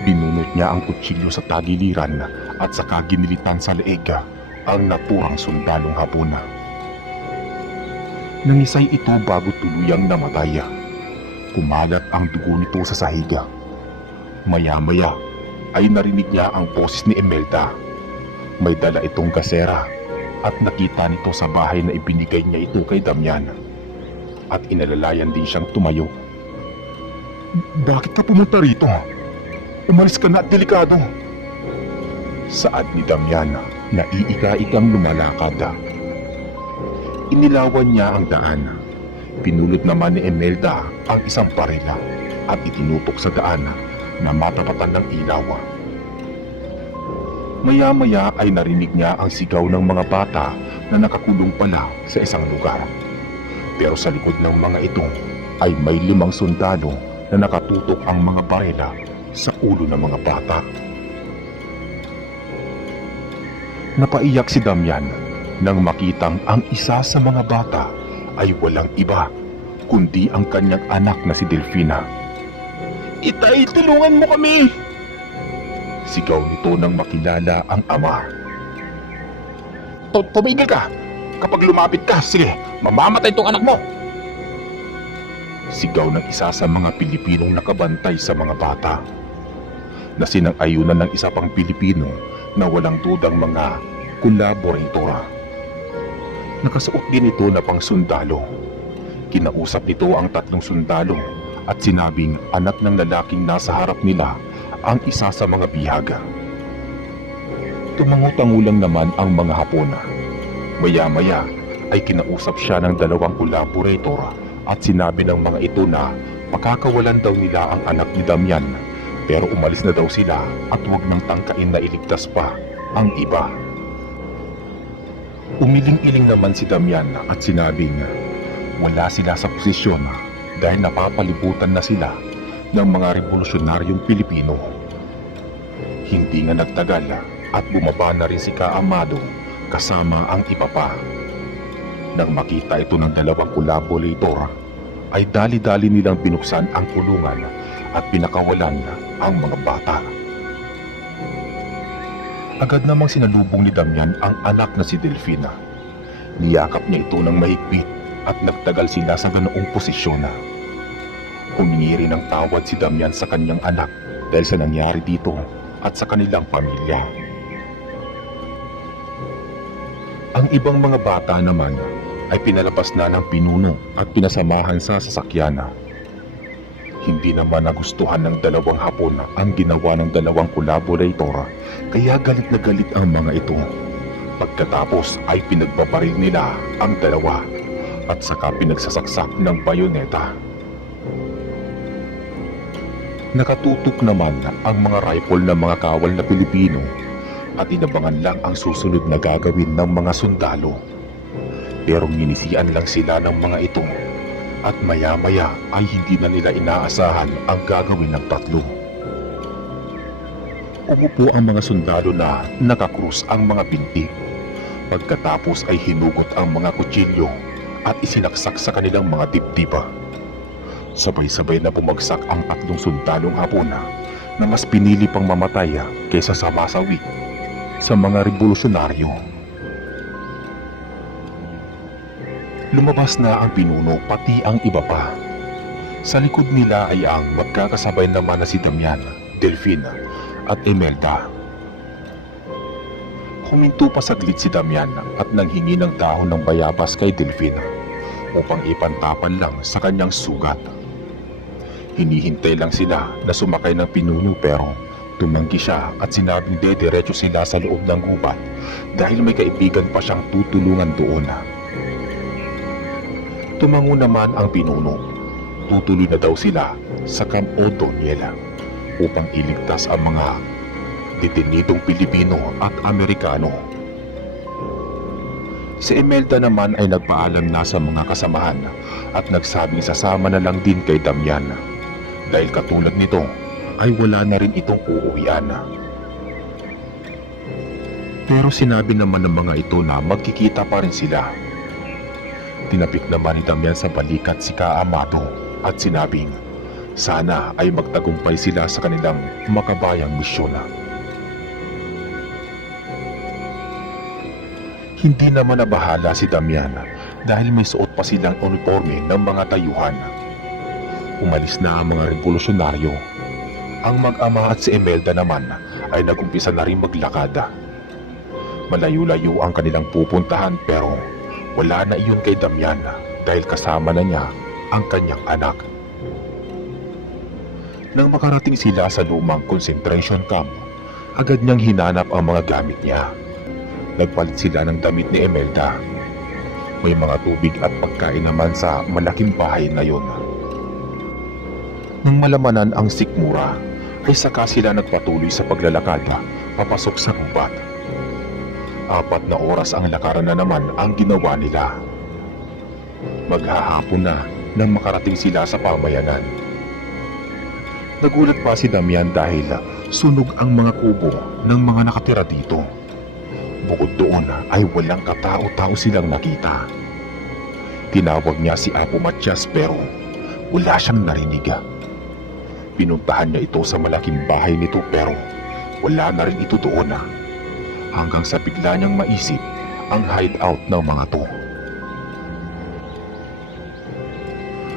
Binunot niya ang kutsilyo sa tagiliran at saka ginilitan sa leeg ang naturang sundalong hapon. Nangisay ito bago tuluyang namatay. Kumalat ang dugo nito sa sahig. Maya-maya ay narinig niya ang boses ni Imelda. May dala itong gasera at nakita nito sa bahay na ibinigay niya ito kay Damian. At inalalayan din siyang tumayo. Bakit ka pumunta rito? Umalis ka na at delikado. Saad ni Damian na iika-ikang lumalakad. Inilawan niya ang daan. Pinulot naman ni Imelda ang isang barila at itinutok sa daan na matapatan ng ilaw. Maya-maya ay narinig niya ang sigaw ng mga bata na nakakulong pala sa isang lugar. Pero sa likod ng mga ito ay may 5 sundalo na nakatutok ang mga barela sa ulo ng mga bata. Napaiyak si Damian nang makitang ang isa sa mga bata ay walang iba kundi ang kanyang anak na si Delfina. "Itay, tulungan mo kami!" Sigaw nito nang makilala ang ama. Tumigil ka! Kapag lumapit ka, sige, mamamatay tong anak mo!" Sigaw ng isa sa mga Pilipinong nakabantay sa mga bata, na sinang-ayunan ng isa pang Pilipino na walang dudang mga kolaboratora. Nakasuot din ito na pang sundalo. Kinausap nito ang 3 sundalo at sinabing anak ng lalaking nasa harap nila ang isa sa mga bihaga. Tumango-tango lang naman ang mga Hapon. Maya-maya ay kinausap siya ng 2 kolaborator at sinabi ng mga ito na pakakawalan daw nila ang anak ni Damian, pero umalis na daw sila at huwag nang tangkain na iligtas pa ang iba. Umiling-iling naman si Damian at sinabing wala sila sa posisyon dahil napapalibutan na sila ng mga revolusyonaryong Pilipino. Hindi nga nagtagal at bumaba na rin si Ka-Amado kasama ang iba pa. Nang makita ito ng 2 kolaborator, ay dali-dali nilang binuksan ang kulungan at pinakawalan ang mga bata. Agad namang sinalubong ni Damian ang anak na si Delfina. Niyakap niya ito ng mahigpit at nagtagal sila sa ganoong posisyon. Humingi rin ng tawad si Damian sa kanyang anak dahil sa nangyari dito at sa kanilang pamilya. Ang ibang mga bata naman ay pinalabas na ng pinuno at pinasamahan sa sasakyan. Hindi naman nagustuhan ng 2 Hapon ang ginawa ng 2 kolaborator, kaya galit na galit ang mga ito. Pagkatapos ay pinagbabaril nila ang 2 at saka pinagsasaksak ng bayoneta. Nakatutok naman ang mga rifle ng mga kawal na Pilipino at inabangan lang ang susunod na gagawin ng mga sundalo. Pero nginisian lang sila ng mga ito at maya-maya ay hindi na nila inaasahan ang gagawin ng 3. Umupo ang mga sundalo na nakakrus ang mga binti. Pagkatapos ay hinugot ang mga kutsilyo at isinaksak sa kanilang mga dibdiba. Sabay-sabay na bumagsak ang 3 sundalong Hapon na mas pinili pang mamatay kaysa samasawi sa mga revolusyonaryo. Lumabas na ang pinuno pati ang iba pa. Sa likod nila ay ang magkakasabay naman na si Damian, Delfina at Imelda. Huminto pa saglit si Damian at nanghingi ng dahon ng bayabas kay Delfina upang ipantapan lang sa kanyang sugat. Hinihintay lang sila na sumakay ng pinuno pero tumanggi siya at sinabing dediretso sila sa loob ng gubat dahil may kaibigan pa siyang tutulungan doon. Tumango naman ang pinuno. Tutuloy na daw sila sa Camp O'Donnell upang iligtas ang mga detenidong Pilipino at Amerikano. Si Imelda naman ay nagpaalam na sa mga kasamahan at nagsabing sasama na lang din kay Damian dahil katulad nito ay wala na rin itong uuwian. Pero sinabi naman ng mga ito na magkikita pa rin sila. Tinapik naman ni Damian sa balikat si Ka-Amado at sinabing sana ay magtagumpay sila sa kanilang makabayang misyon. Hindi naman nabahala si Damian dahil may suot pa silang uniforme ng mga tayuhan. Umalis na ang mga revolusyonaryo. Ang mag-ama at si Imelda naman ay nagumpisa na rin maglakad. Malayo-layo ang kanilang pupuntahan pero wala na iyon kay Damian dahil kasama na niya ang kanyang anak. Nang makarating sila sa lumang concentration camp, agad niyang hinanap ang mga gamit niya. Nagpalit sila ng damit ni Imelda. May mga tubig at pagkain naman sa malaking bahay na yun. Nang malamanan ang sikmura, ay saka sila nagpatuloy sa paglalakad papasok sa gubat. 4 na oras ang lakaran na naman ang ginawa nila. Maghahapon na nang makarating sila sa pamayanan. Nagulat pa si Damian dahil sunog ang mga kubo ng mga nakatira dito. Bukod doon ay walang katao-tao silang nakita. Tinawag niya si Apo Matias pero wala siyang narinig. Pinuntahan niya ito sa malaking bahay nito pero wala na rin ito doon hanggang sa bigla niyang maisip ang hideout ng mga to.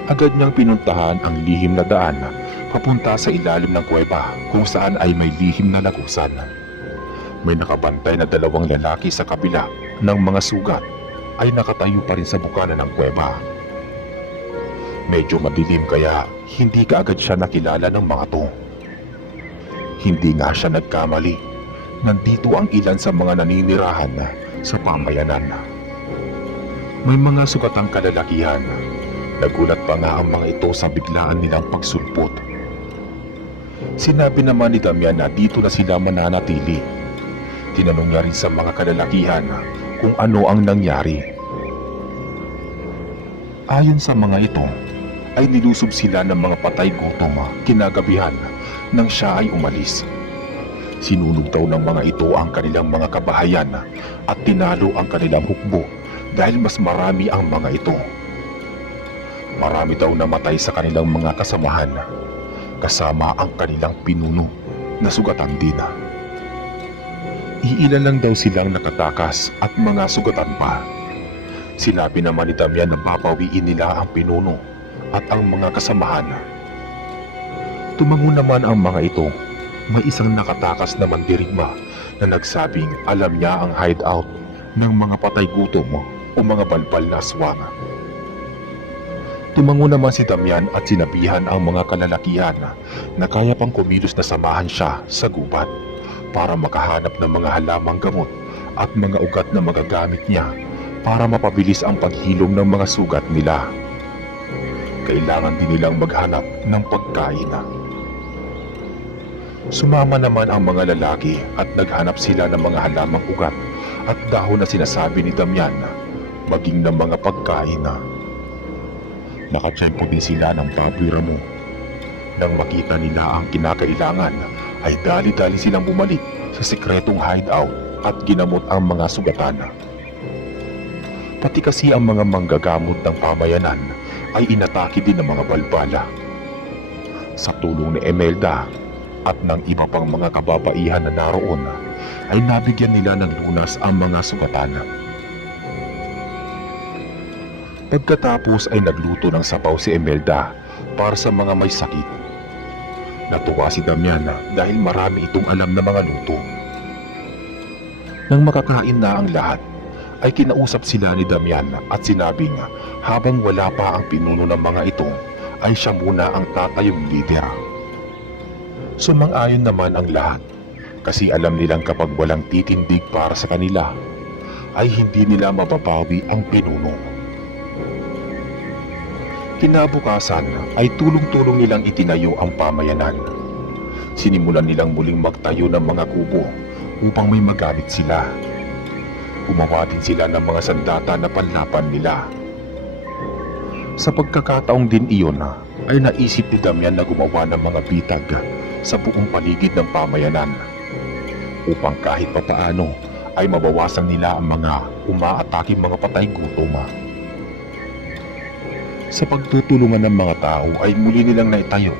Agad niyang pinuntahan ang lihim na daan papunta sa ilalim ng kuweba kung saan ay may lihim na lagusan. May nakabantay na 2 lalaki sa kabila ng mga sugat ay nakatayo pa rin sa bukana ng kuweba. Medyo madilim kaya hindi kaagad siya nakilala ng mga to. Hindi nga siya nagkamali. Nandito ang ilan sa mga naninirahan sa pamayanan. May mga sugatang kalalakihan. Nagulat pa nga ang mga ito sa biglaan nilang pagsulpot. Sinabi naman ni Damian na dito na sila mananatili. Tinanong niya rin sa mga kalalakihan kung ano ang nangyari. Ayon sa mga ito, ay nilusob sila ng mga patay gutom kinagabihan nang siya ay umalis. Sinunog daw ng mga ito ang kanilang mga kabahayan at tinalo ang kanilang hukbo dahil mas marami ang mga ito. Marami daw namatay sa kanilang mga kasamahan, kasama ang kanilang pinuno na sugatan din. Iilan lang daw silang nakatakas at mga sugatan pa. Sinabi naman ni Damian na papawiin nila ang pinuno at ang mga kasamahan. Tumango naman ang mga ito. May isang nakatakas na mandirigma na nagsabing alam niya ang hideout ng mga patay gutom o mga balbal na aswang. Tumango naman si Damian at sinabihan ang mga kalalakihan na kaya pang kumilos na samahan siya sa gubat para makahanap ng mga halamang gamot at mga ugat na magagamit niya para mapabilis ang paghilom ng mga sugat nila. Kailangan din nilang maghanap ng pagkain. Sumama naman ang mga lalaki at naghanap sila ng mga halamang ugat at dahon na sinasabi ni Damian maging ng mga pagkain. Nakatsyempo din sila ng baboy ramo. Nang makita nila ang kinakailangan, ay dali-dali silang bumalik sa sikretong hideout at ginamot ang mga sugatan. Pati kasi ang mga manggagamot ng pamayanan ay inatake din ng mga balbala. Sa tulong ni Imelda at ng iba pang mga kababaihan na naroon, ay nabigyan nila ng lunas ang mga sugatan. Pagkatapos ay nagluto ng sabaw si Imelda para sa mga may sakit. Natuwa si Damian dahil marami itong alam na mga luto. Nang makakain na ang lahat, ay kinausap sila ni Damian at sinabing habang wala pa ang pinuno ng mga ito, ay siya muna ang tatayong lider. Sumang-ayon naman ang lahat kasi alam nilang kapag walang titindig para sa kanila, ay hindi nila mababawi ang pinuno. Kinabukasan ay tulong-tulong nilang itinayo ang pamayanan. Sinimulan nilang muling magtayo ng mga kubo upang may magamit sila. Gumawa din sila ng mga sandata na panlaban nila. Sa pagkakataong din iyon ay naisip ni Damian na gumawa ng mga bitag sa buong paligid ng pamayanan upang kahit papaano ay mabawasan nila ang mga umaatake mga patay gutom. Sa pagtutulungan ng mga tao ay muli nilang naitayo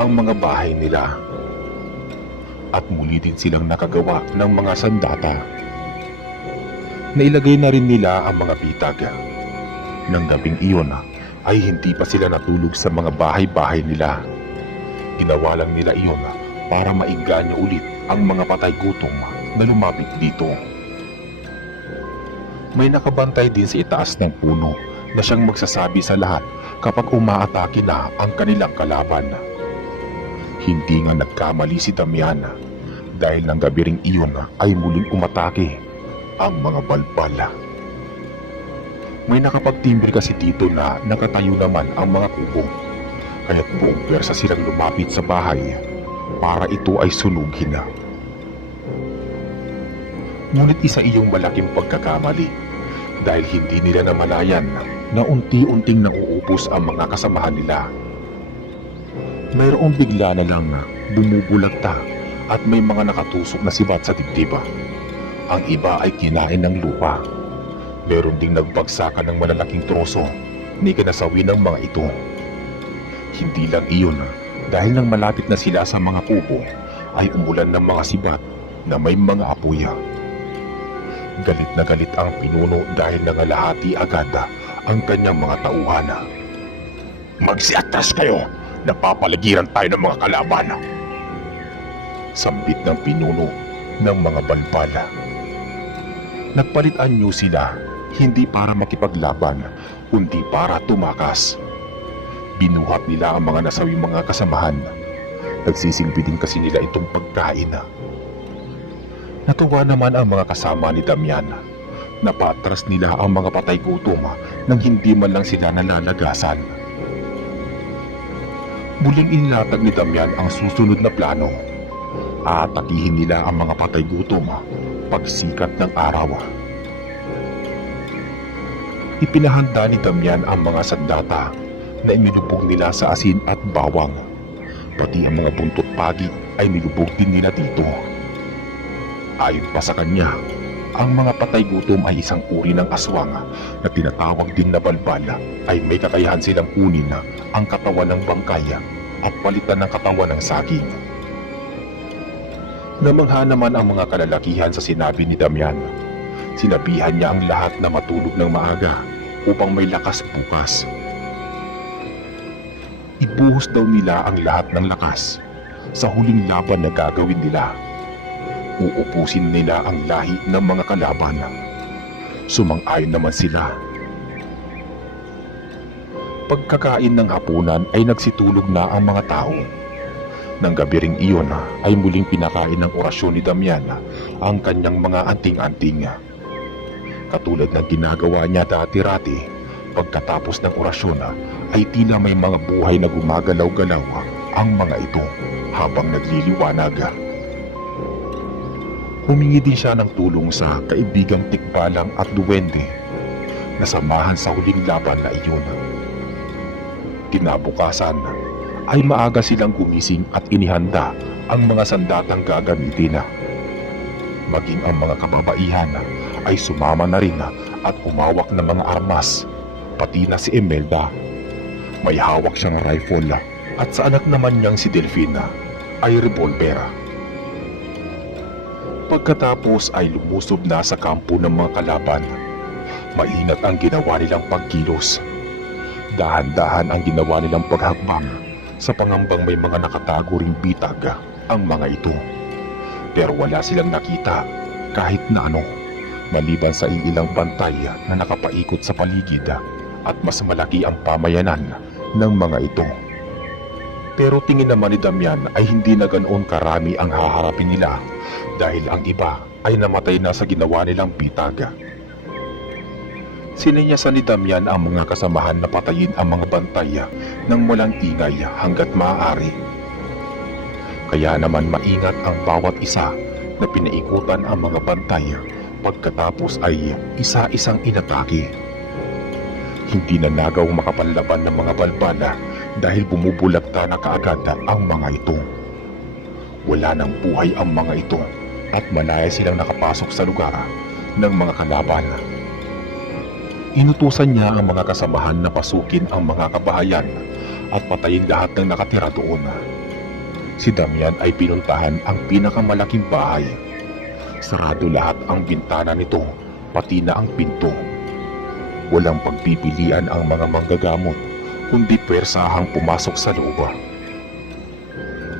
ang mga bahay nila. At muli din silang nakagawa ng mga sandata. Nailagay na rin nila ang mga bitag. Nang gabing iyon ay hindi pa sila natulog sa mga bahay-bahay nila. Ginawa lang nila iyon para maingganyo ulit ang mga patay gutom na lumapit dito. May nakabantay din sa itaas ng puno na siyang magsasabi sa lahat kapag umaatake na ang kanilang kalaban. Hindi nga nagkamali si Damian dahil ng gabi ring iyon ay muling umatake ang mga balbala. May nakapagtimbre kasi dito na nakatayo naman ang mga kubo. kaya't buong pwersa silang lumapit sa bahay para ito ay sunugin na. Ngunit isa iyong malaking pagkakamali dahil hindi nila namalayan na unti-unting nauubos ang mga kasamahan nila. Mayroong bigla na lang bumubulagta at may mga nakatusok na sibat sa dibdib. Ang iba ay kinain ng lupa. Meron ding nagbagsakan ng malalaking troso ni kinasawi ng mga ito. Hindi lang iyon, dahil nang malapit na sila sa mga kubo ay umulan ng mga sibat na may mga apoy. Galit na galit ang pinuno dahil nangalahati agad ang kanyang mga tauhan. "Magsiatras kayo! Napapaligiran tayo ng mga kalaban!" Sambit ng pinuno ng mga balbala. Nagpalit anyo sila, hindi para makipaglaban, kundi para tumakas. Binuhat nila ang mga nasawing mga kasamahan. Nagsisilbi din kasi nila itong pagkain. Natuwa naman ang mga kasama ni Damian. Napatras nila ang mga patay gutom nang hindi man lang sila nalalagasan. Muling inilatag ni Damian ang susunod na plano. Aatakihin nila ang mga patay gutom pagsikat ng araw. Ipinahanda ni Damian ang mga sandata na inilubog nila sa asin at bawang. Pati ang mga buntot pagi ay nilubog din nila dito. Ayon pa sa kanya, ang mga patay gutom ay isang uri ng aswang na tinatawag din na balbal ay may kakayahan silang kunin ang katawan ng bangkay at palitan ng katawan ng saging. Namangha naman ang mga kalalakihan sa sinabi ni Damian. Sinabihan niya ang lahat na matulog ng maaga upang may lakas bukas. Ibuhos daw nila ang lahat ng lakas sa huling laban na gagawin nila. Uupusin nila ang lahi ng mga kalaban. Sumang-ayon naman sila. Pagkakain ng hapunan ay nagsitulog na ang mga tao. Nang gabi ring iyon ay muling pinakain ng orasyon ni Damian ang kanyang mga anting-anting. Katulad ng ginagawa niya dati-rati, pagkatapos ng orasyon ay tila may mga buhay na gumagalaw-galaw ang mga ito habang nagliliwanag. Humingi din siya ng tulong sa kaibigang tikbalang at duwende na samahan sa huling laban na iyon. Kinabukasan ay maaga silang gumising at inihanda ang mga sandatang gagamitin. Maging ang mga kababaihan ay sumama na rin at humawak ng mga armas, pati na si Imelda. May hawak siyang rifle at sa anak naman niyang si Delfina ay revolver. Pagkatapos ay lumusob na sa kampo ng mga kalaban. Mainat ang ginawa nilang pagkilos. Dahan-dahan ang ginawa nilang paghakbang sa pangambang may mga nakatago ring bitag ang mga ito. Pero wala silang nakita kahit na ano, maliban sa ilang bantay na nakapaikot sa paligid at mas malaki ang pamayanan ng mga ito. Pero tingin naman ni Damian ay hindi na ganoon karami ang haharapin nila dahil ang iba ay namatay na sa ginawa nilang bitag. Sininyasan ni Damian ang mga kasamahan na patayin ang mga bantay nang walang ingay hanggat maaari. Kaya naman maingat ang bawat isa na pinaikutan ang mga bantay pagkatapos ay isa-isang inatake. Hindi na nagaw makapanlaban ng mga balbala dahil bumubulagta na kaagad ang mga ito. Wala nang buhay ang mga ito at malaya silang nakapasok sa lugar ng mga kalaban. Inutusan niya ang mga kasamahan na pasukin ang mga kabahayan at patayin lahat ng nakatira doon. Si Damian ay pinuntahan ang pinakamalaking bahay. Sarado lahat ang bintana nito, pati na ang pinto. Walang pagpipilian ang mga manggagamot, kundi pwersahang pumasok sa loob.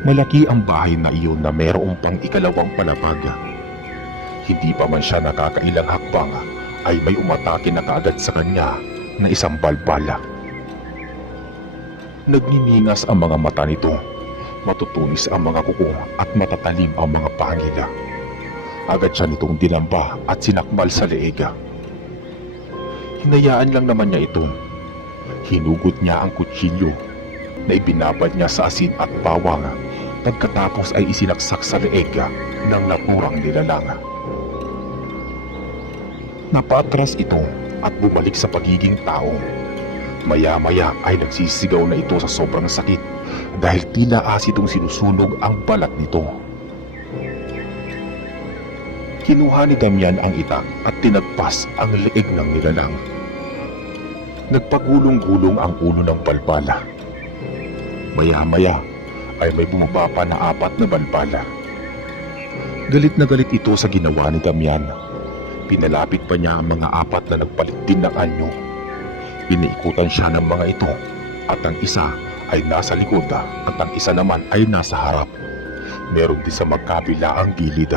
Malaki ang bahay na iyon na mayroong pang ikalawang palapag. Hindi pa man siya nakakailang hakbang ay may umatake na kaagad sa kanya na isang balbala. Nagniningas ang mga mata nito, matutunis ang mga kuko at matatalim ang mga pangila. Agad siya nitong dinamba at sinakmal sa leeg. Hinayaan lang naman niya ito. Hinugot niya ang kutsilyo na ibinabad niya sa asin at bawang pagkatapos ay isinaksak sa leeg ng naturang nilalang. Napatras ito at bumalik sa pagiging tao. Maya-maya ay nagsisigaw na ito sa sobrang sakit dahil tila asitong sinusunog ang balat nito. Kinuha ni Damian ang itak at tinagpas ang leeg ng nilalang. Nagpagulong-gulong ang ulo ng balbala. Maya-maya ay may bumaba pa na 4 na balbala. Galit na galit ito sa ginawa ni Damian. Pinalapit pa niya ang mga 4 na nagpalit din ng anyo. Iniikutan siya ng mga ito at ang isa ay nasa likod at ang isa naman ay nasa harap. Meron din sa magkabila ang gilid.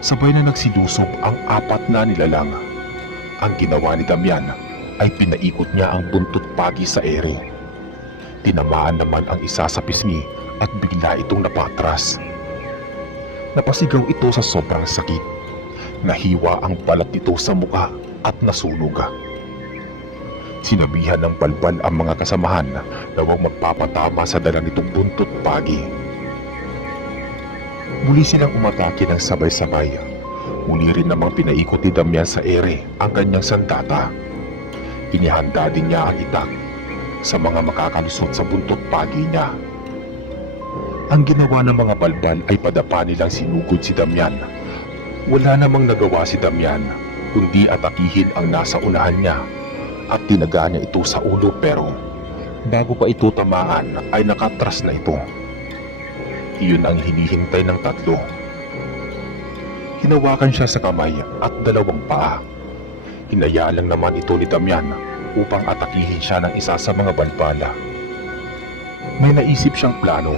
Sabay na nagsilusob ang 4 na nilalang. Ang ginawa ni Damian ay pinaikot niya ang buntot pagi sa ere. Tinamaan naman ang isa sa pisngi at bigla itong napatras. Napasigaw ito sa sobrang sakit. Nahiwa ang balat nito sa muka at nasunog. Sinabihan ng balbal ang mga kasamahan na huwag magpapatama sa dala nitong buntot pagi. Muli silang umatake ng sabay-sabay. Muli rin namang pinaikot ni Damian sa ere ang kanyang sandata. Inihanda din niya ang itak sa mga makakalusot sa buntot pagi niya. Ang ginawa ng mga balbal ay padapa nilang sinugod si Damian. Wala namang nagawa si Damian kundi atakihin ang nasa unahan niya at tinaga niya ito sa ulo, pero bago pa ito tamaan ay nakatras na ito. Iyon ang hinihintay ng 3. Hinawakan siya sa kamay at 2 paa. Hinaya lang naman ito ni Damian upang atakihin siya ng isa sa mga balbala. May naisip siyang plano.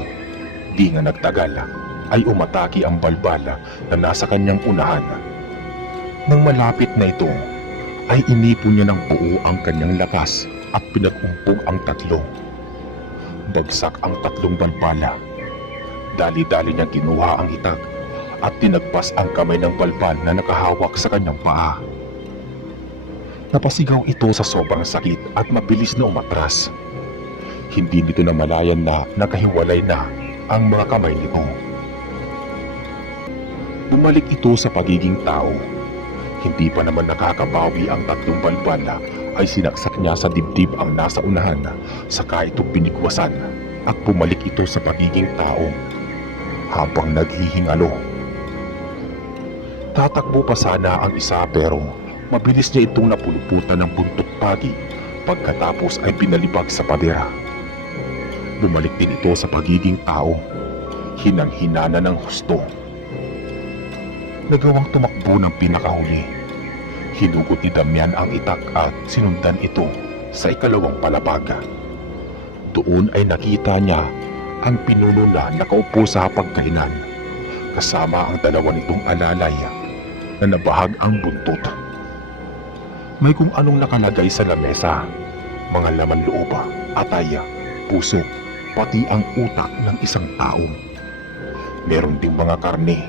Di nga nagtagal ay umatake ang balbala na nasa kanyang unahan. Nang malapit na ito ay inipon niya ng buo ang kanyang lakas at pinagumpog ang 3. Bagsak ang 3 balbala. Dali-dali niyang kinuha ang itak at tinagpas ang kamay ng balbal na nakahawak sa kanyang paa. Napasigaw ito sa sobrang sakit at mabilis na umatras. Hindi nito namalayan na nakahiwalay na ang mga kamay nito. Bumalik ito sa pagiging tao. Hindi pa naman nakakabawi ang 3 balbala ay sinaksak niya sa dibdib ang nasa unahan, saka ito pinikwasan at bumalik ito sa pagiging tao. Habang naghihingalo, tatakbo pa sana ang isa, pero mabilis niya itong napuluputan ng buntot pagi pagkatapos ay pinalibag sa padera. Bumalik din ito sa pagiging tao. Hinang-hina na ng husto. Nagawang tumakbo ng pinakahuli. Hinugot ni Damian ang itak at sinundan ito sa ikalawang palapag. Doon ay nakita niya ang pinuno na nakaupo sa hapagkainan, kasama ang 2 nitong alalay na nabahag ang buntot. May kung anong nakalagay sa lamesa, mga laman loob, atay, puso, pati ang utak ng isang tao. Meron ding mga karne.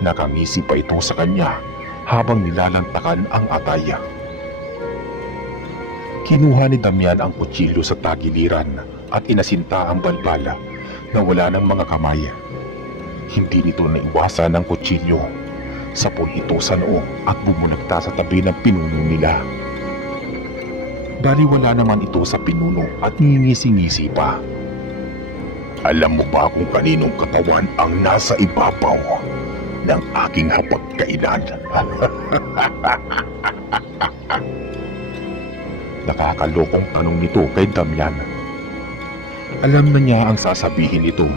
Nakangisi pa ito sa kanya habang nilalantakan ang atay. Kinuha ni Damian ang kutsilyo sa tagiliran at inasinta ang balbala na wala ng mga kamay. Hindi nito naiwasan ang kutsilyo. Sapon ito sa noo at bumulagta sa tabi ng pinuno nila. Baliwala naman ito sa pinuno at ngingisi-ngisi pa. Alam mo ba kung kaninong katawan ang nasa ibabaw ng aking hapagkainan? Nakakalokong tanong nito kay Damian. Alam na niya ang sasabihin nito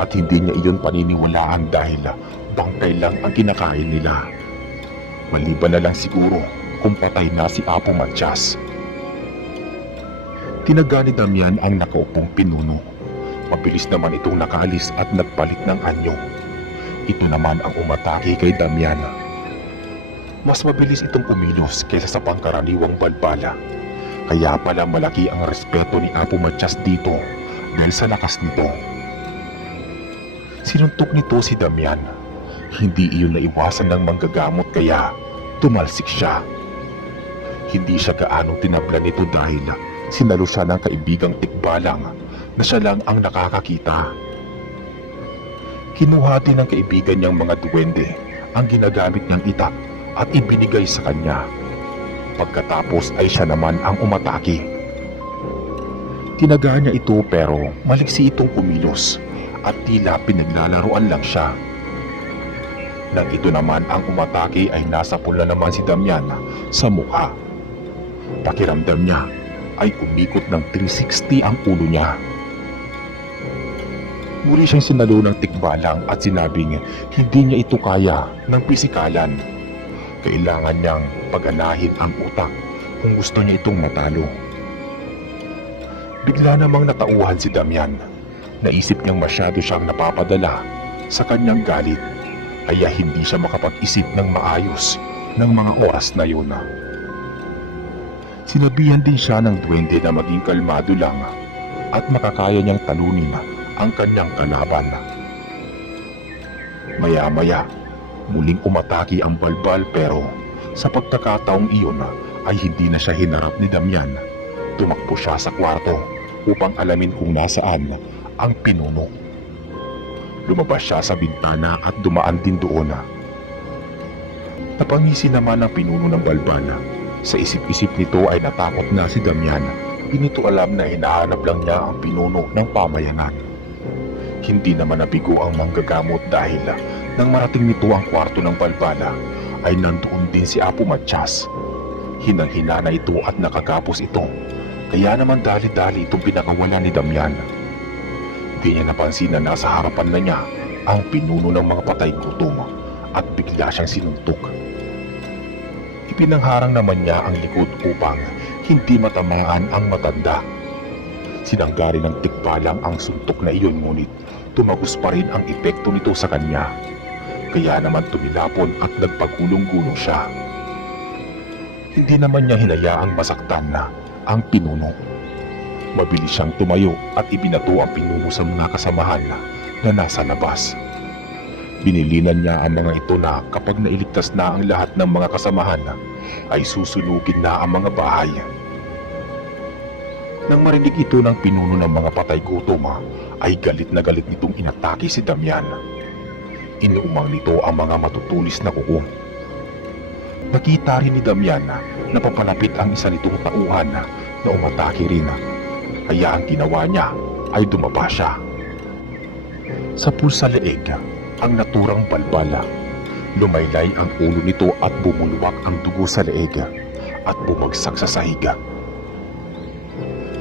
at hindi niya iyon paniniwalaan dahil bangkay lang ang kinakain nila. Maliban na lang siguro kung patay na si Apo Matias. Tinaga ni Damian ang nakaupong pinuno. Mabilis naman itong nakaalis at nagpalit ng anyo. Ito naman ang umatake kay Damian. Mas mabilis itong kumilos kaysa sa pangkaraniwang balbala. Kaya pala malaki ang respeto ni Apo Matias dito dahil sa lakas nito. Sinuntok nito si Damian. Hindi iyon naiwasan ng manggagamot kaya tumalsik siya. Hindi siya gaanong tinabla nito dahil Sinalo siya ng kaibigang tikbalang na siya lang ang nakakakita. Kinuha din ng kaibigan niyang mga duwende ang ginagamit niyang itak at ibinigay sa kanya. Pagkatapos ay siya naman ang umatake. Tinaga niya ito pero maliksi itong kumilos at tila pinaglalaruan lang siya. Nang ito naman ang umatake ay nasa pula naman si Damian sa mukha. Pakiramdam niya ay umikot ng 360 ang ulo niya. Muli siyang sinalo ng tikbalang at sinabing hindi niya ito kaya ng pisikalan. Kailangan niyang pag-anahin ang utak kung gusto niya itong matalo. Bigla namang natauhan si Damian. Naisip niyang masyado siyang napapadala sa kanyang galit, kaya hindi siya makapag-isip ng maayos ng mga oras na yun. Sinabihan din siya ng duwende na maging kalmado lang at makakaya niyang talunin ang kanyang kalaban. Maya-maya, muling umatake ang balbal pero sa pagkakataong iyon ay hindi na siya hinarap ni Damian. Tumakbo siya sa kwarto upang alamin kung nasaan ang pinuno. Lumabas siya sa bintana at dumaan din doon. Napangisi naman ang pinuno ng balbal. Sa isip-isip nito ay natakot na si Damian. Hindi nito alam na hinahanap lang niya ang pinuno ng pamayanan. Hindi naman nabigo ang manggagamot dahil nang marating nito ang kwarto ng balbala ay nandoon din si Apo Matiyas. Hinang-hina na ito at nakagapos ito, kaya naman dali-dali itong pinakawala ni Damian. Di niya napansin na nasa harapan na niya ang pinuno ng mga patay gutom at bigla siyang sinuntok. Ipinangharang naman niya ang likod upang hindi matamaan ang matanda. Sinanggari ng tikbalang ang suntok na iyon ngunit tumagos pa rin ang epekto nito sa kanya. Kaya naman tumilapon at nagpagulong-gulong siya. Hindi naman niya hinayaang masaktan na ang pinuno. Mabilis siyang tumayo at ibinato ang pinuno sa mga kasamahan na nasa labas. Binilinan niya ang mga ito na kapag nailigtas na ang lahat ng mga kasamahan ay susunugin na ang mga bahay. Nang marinig ito ng pinuno ng mga patay gutom ay galit na galit nitong inatake si Damian. Inuumang nito ang mga matutulis na kuko. Nakita rin ni Damian na papalapit ang isa nitong tauhan na umatake rin. Kaya ang ginawa niya ay dumaba siya. Sa pulsa leeg ang naturang balbala. Lumaylay ang ulo nito at bumulwak ang dugo sa leeg at bumagsak sa sahiga.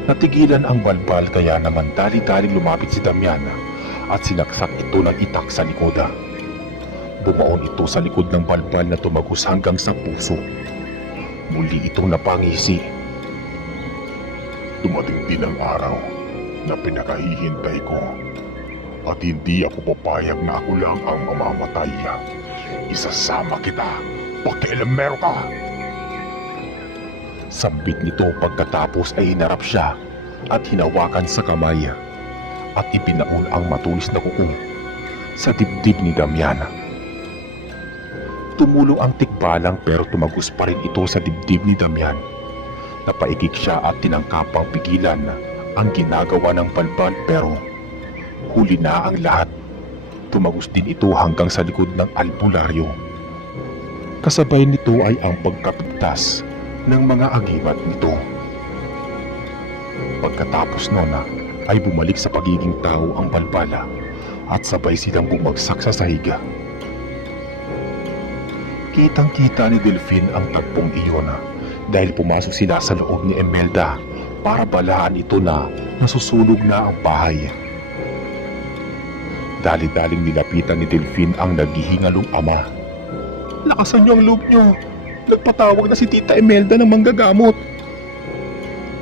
Natigilan ang balbal kaya naman dali-daling lumapit si Damian at sinaksak ito ng itak sa likod. Bumaon ito sa likod ng balbal na tumagos hanggang sa puso. Muli itong napangisi. Dumating din ang araw na pinakahihintay ko at hindi ako papayag na ako lang ang mamamatay. Isasama kita, pakialamero ka! Sambit nito pagkatapos ay hinarap siya at hinawakan sa kamay at ipinaon ang matulis na kuko sa dibdib ni Damian. Tumulo ang tikbalang pero tumagos pa rin ito sa dibdib ni Damian. Napaikik siya at tinangkapang pigilan ang ginagawa ng balbal pero huli na ang lahat. Tumagos din ito hanggang sa likod ng albularyo. Kasabay nito ay ang pagkapigtas ng mga agimat nito. Pagkatapos nun ay bumalik sa pagiging tao ang balbala at sabay silang bumagsak sa sahiga. Kitang-kita ni Delphine ang tagpong iyon dahil pumasok sila sa loob ni Imelda para balahan ito na nasusunog na ang bahay. Dali-daling nilapitan ni Delphine ang naghihingalong ama. "Lakasan niyo ang loob niyo! Nagpatawag na si Tita Imelda ng manggagamot!"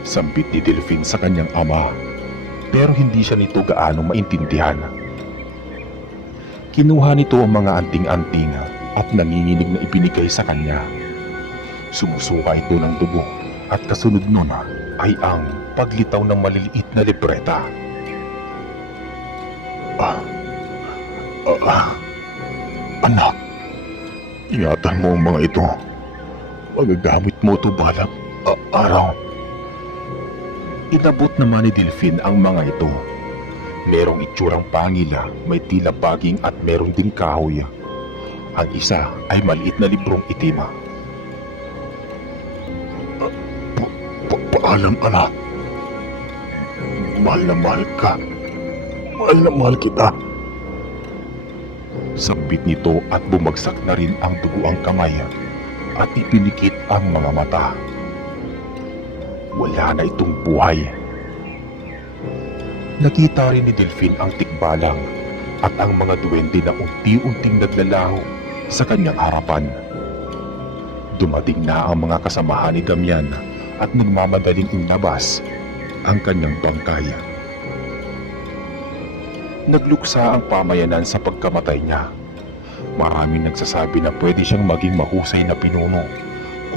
Sambit ni Delphine sa kanyang ama, pero hindi siya nito gaano maintindihan. Kinuha nito ang mga anting-anting at nanginginig na ibinigay sa kanya. Sumusuka ito ng dugo at kasunod nun ay ang paglitaw ng maliliit na libreta. Anak, ingatan mo ang mga ito. Magagamit mo ito balang araw. Inabot naman ni Delphine ang mga ito. Merong itsurang pangila, may tila baging at merong ding kahoy. Ang isa ay maliit na librong itim. Paalam anak. Mahal na mahal ka. Mahal na mahal kita. Sagbit nito at bumagsak na rin ang duguang kamay at ipinikit ang mga mata. Wala na itong buhay. Nakita rin ni Delphine ang tikbalang at ang mga duwende na unti-unting naglalaho sa kanyang harapan. Dumating na ang mga kasamahan ni Damian at nagmamadaling inlabas ang kanyang bangkay. Nagluksa ang pamayanan sa pagkamatay niya. Maraming nagsasabi na pwede siyang maging mahusay na pinuno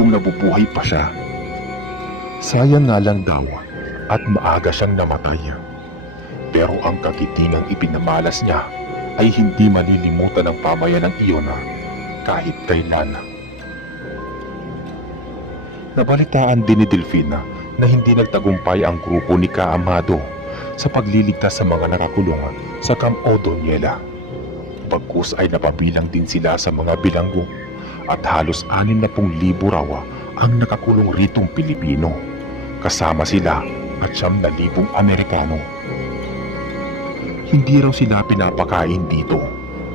kung nabubuhay pa siya. Sayang nga lang daw at maaga siyang namatay. Pero ang kagitingang ipinamalas niya ay hindi malilimutan ng pamayanang iyon kahit kailan. Nabalitaan din ni Delphine na hindi nagtagumpay ang grupo ni Ka-Amado sa pagliligtas sa mga nakakulong sa Camp O'Doniela. Bagkus ay napabilang din sila sa mga bilanggo at halos 60,000 raw ang nakakulong ritong Pilipino. Kasama sila at 9,000 Amerikano. Hindi raw sila pinapakain dito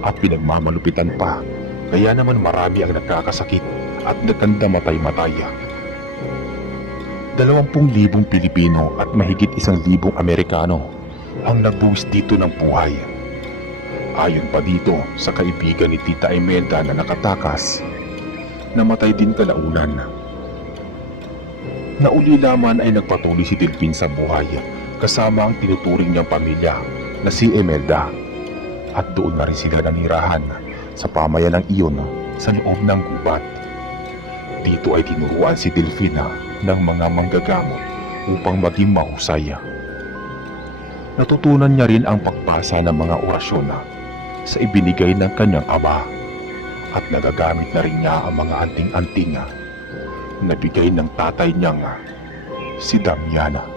at pinagmamalupitan pa, kaya naman marami ang nagkakasakit at nagkandamatay-matay. 20,000 Pilipino at mahigit 1,000 Amerikano ang nagbuwis dito ng buhay. Ayon pa dito sa kaibigan ni Tita Imelda na nakatakas, namatay din kalaunan. Naulilaman ay nagpatuloy si Delphine sa buhay kasama ang tinuturing niyang pamilya na si Imelda, at doon na rin sila nanirahan sa pamayanang iyon sa loob ng gubat. Dito ay tinuruan si Delphine ng mga manggagamot upang maging mahusay. Natutunan niya rin ang pagpasa ng mga orasyon sa ibinigay ng kanyang ama at nagagamit na rin niya ang mga anting-anting na bigay ng tatay niyang si Damiana.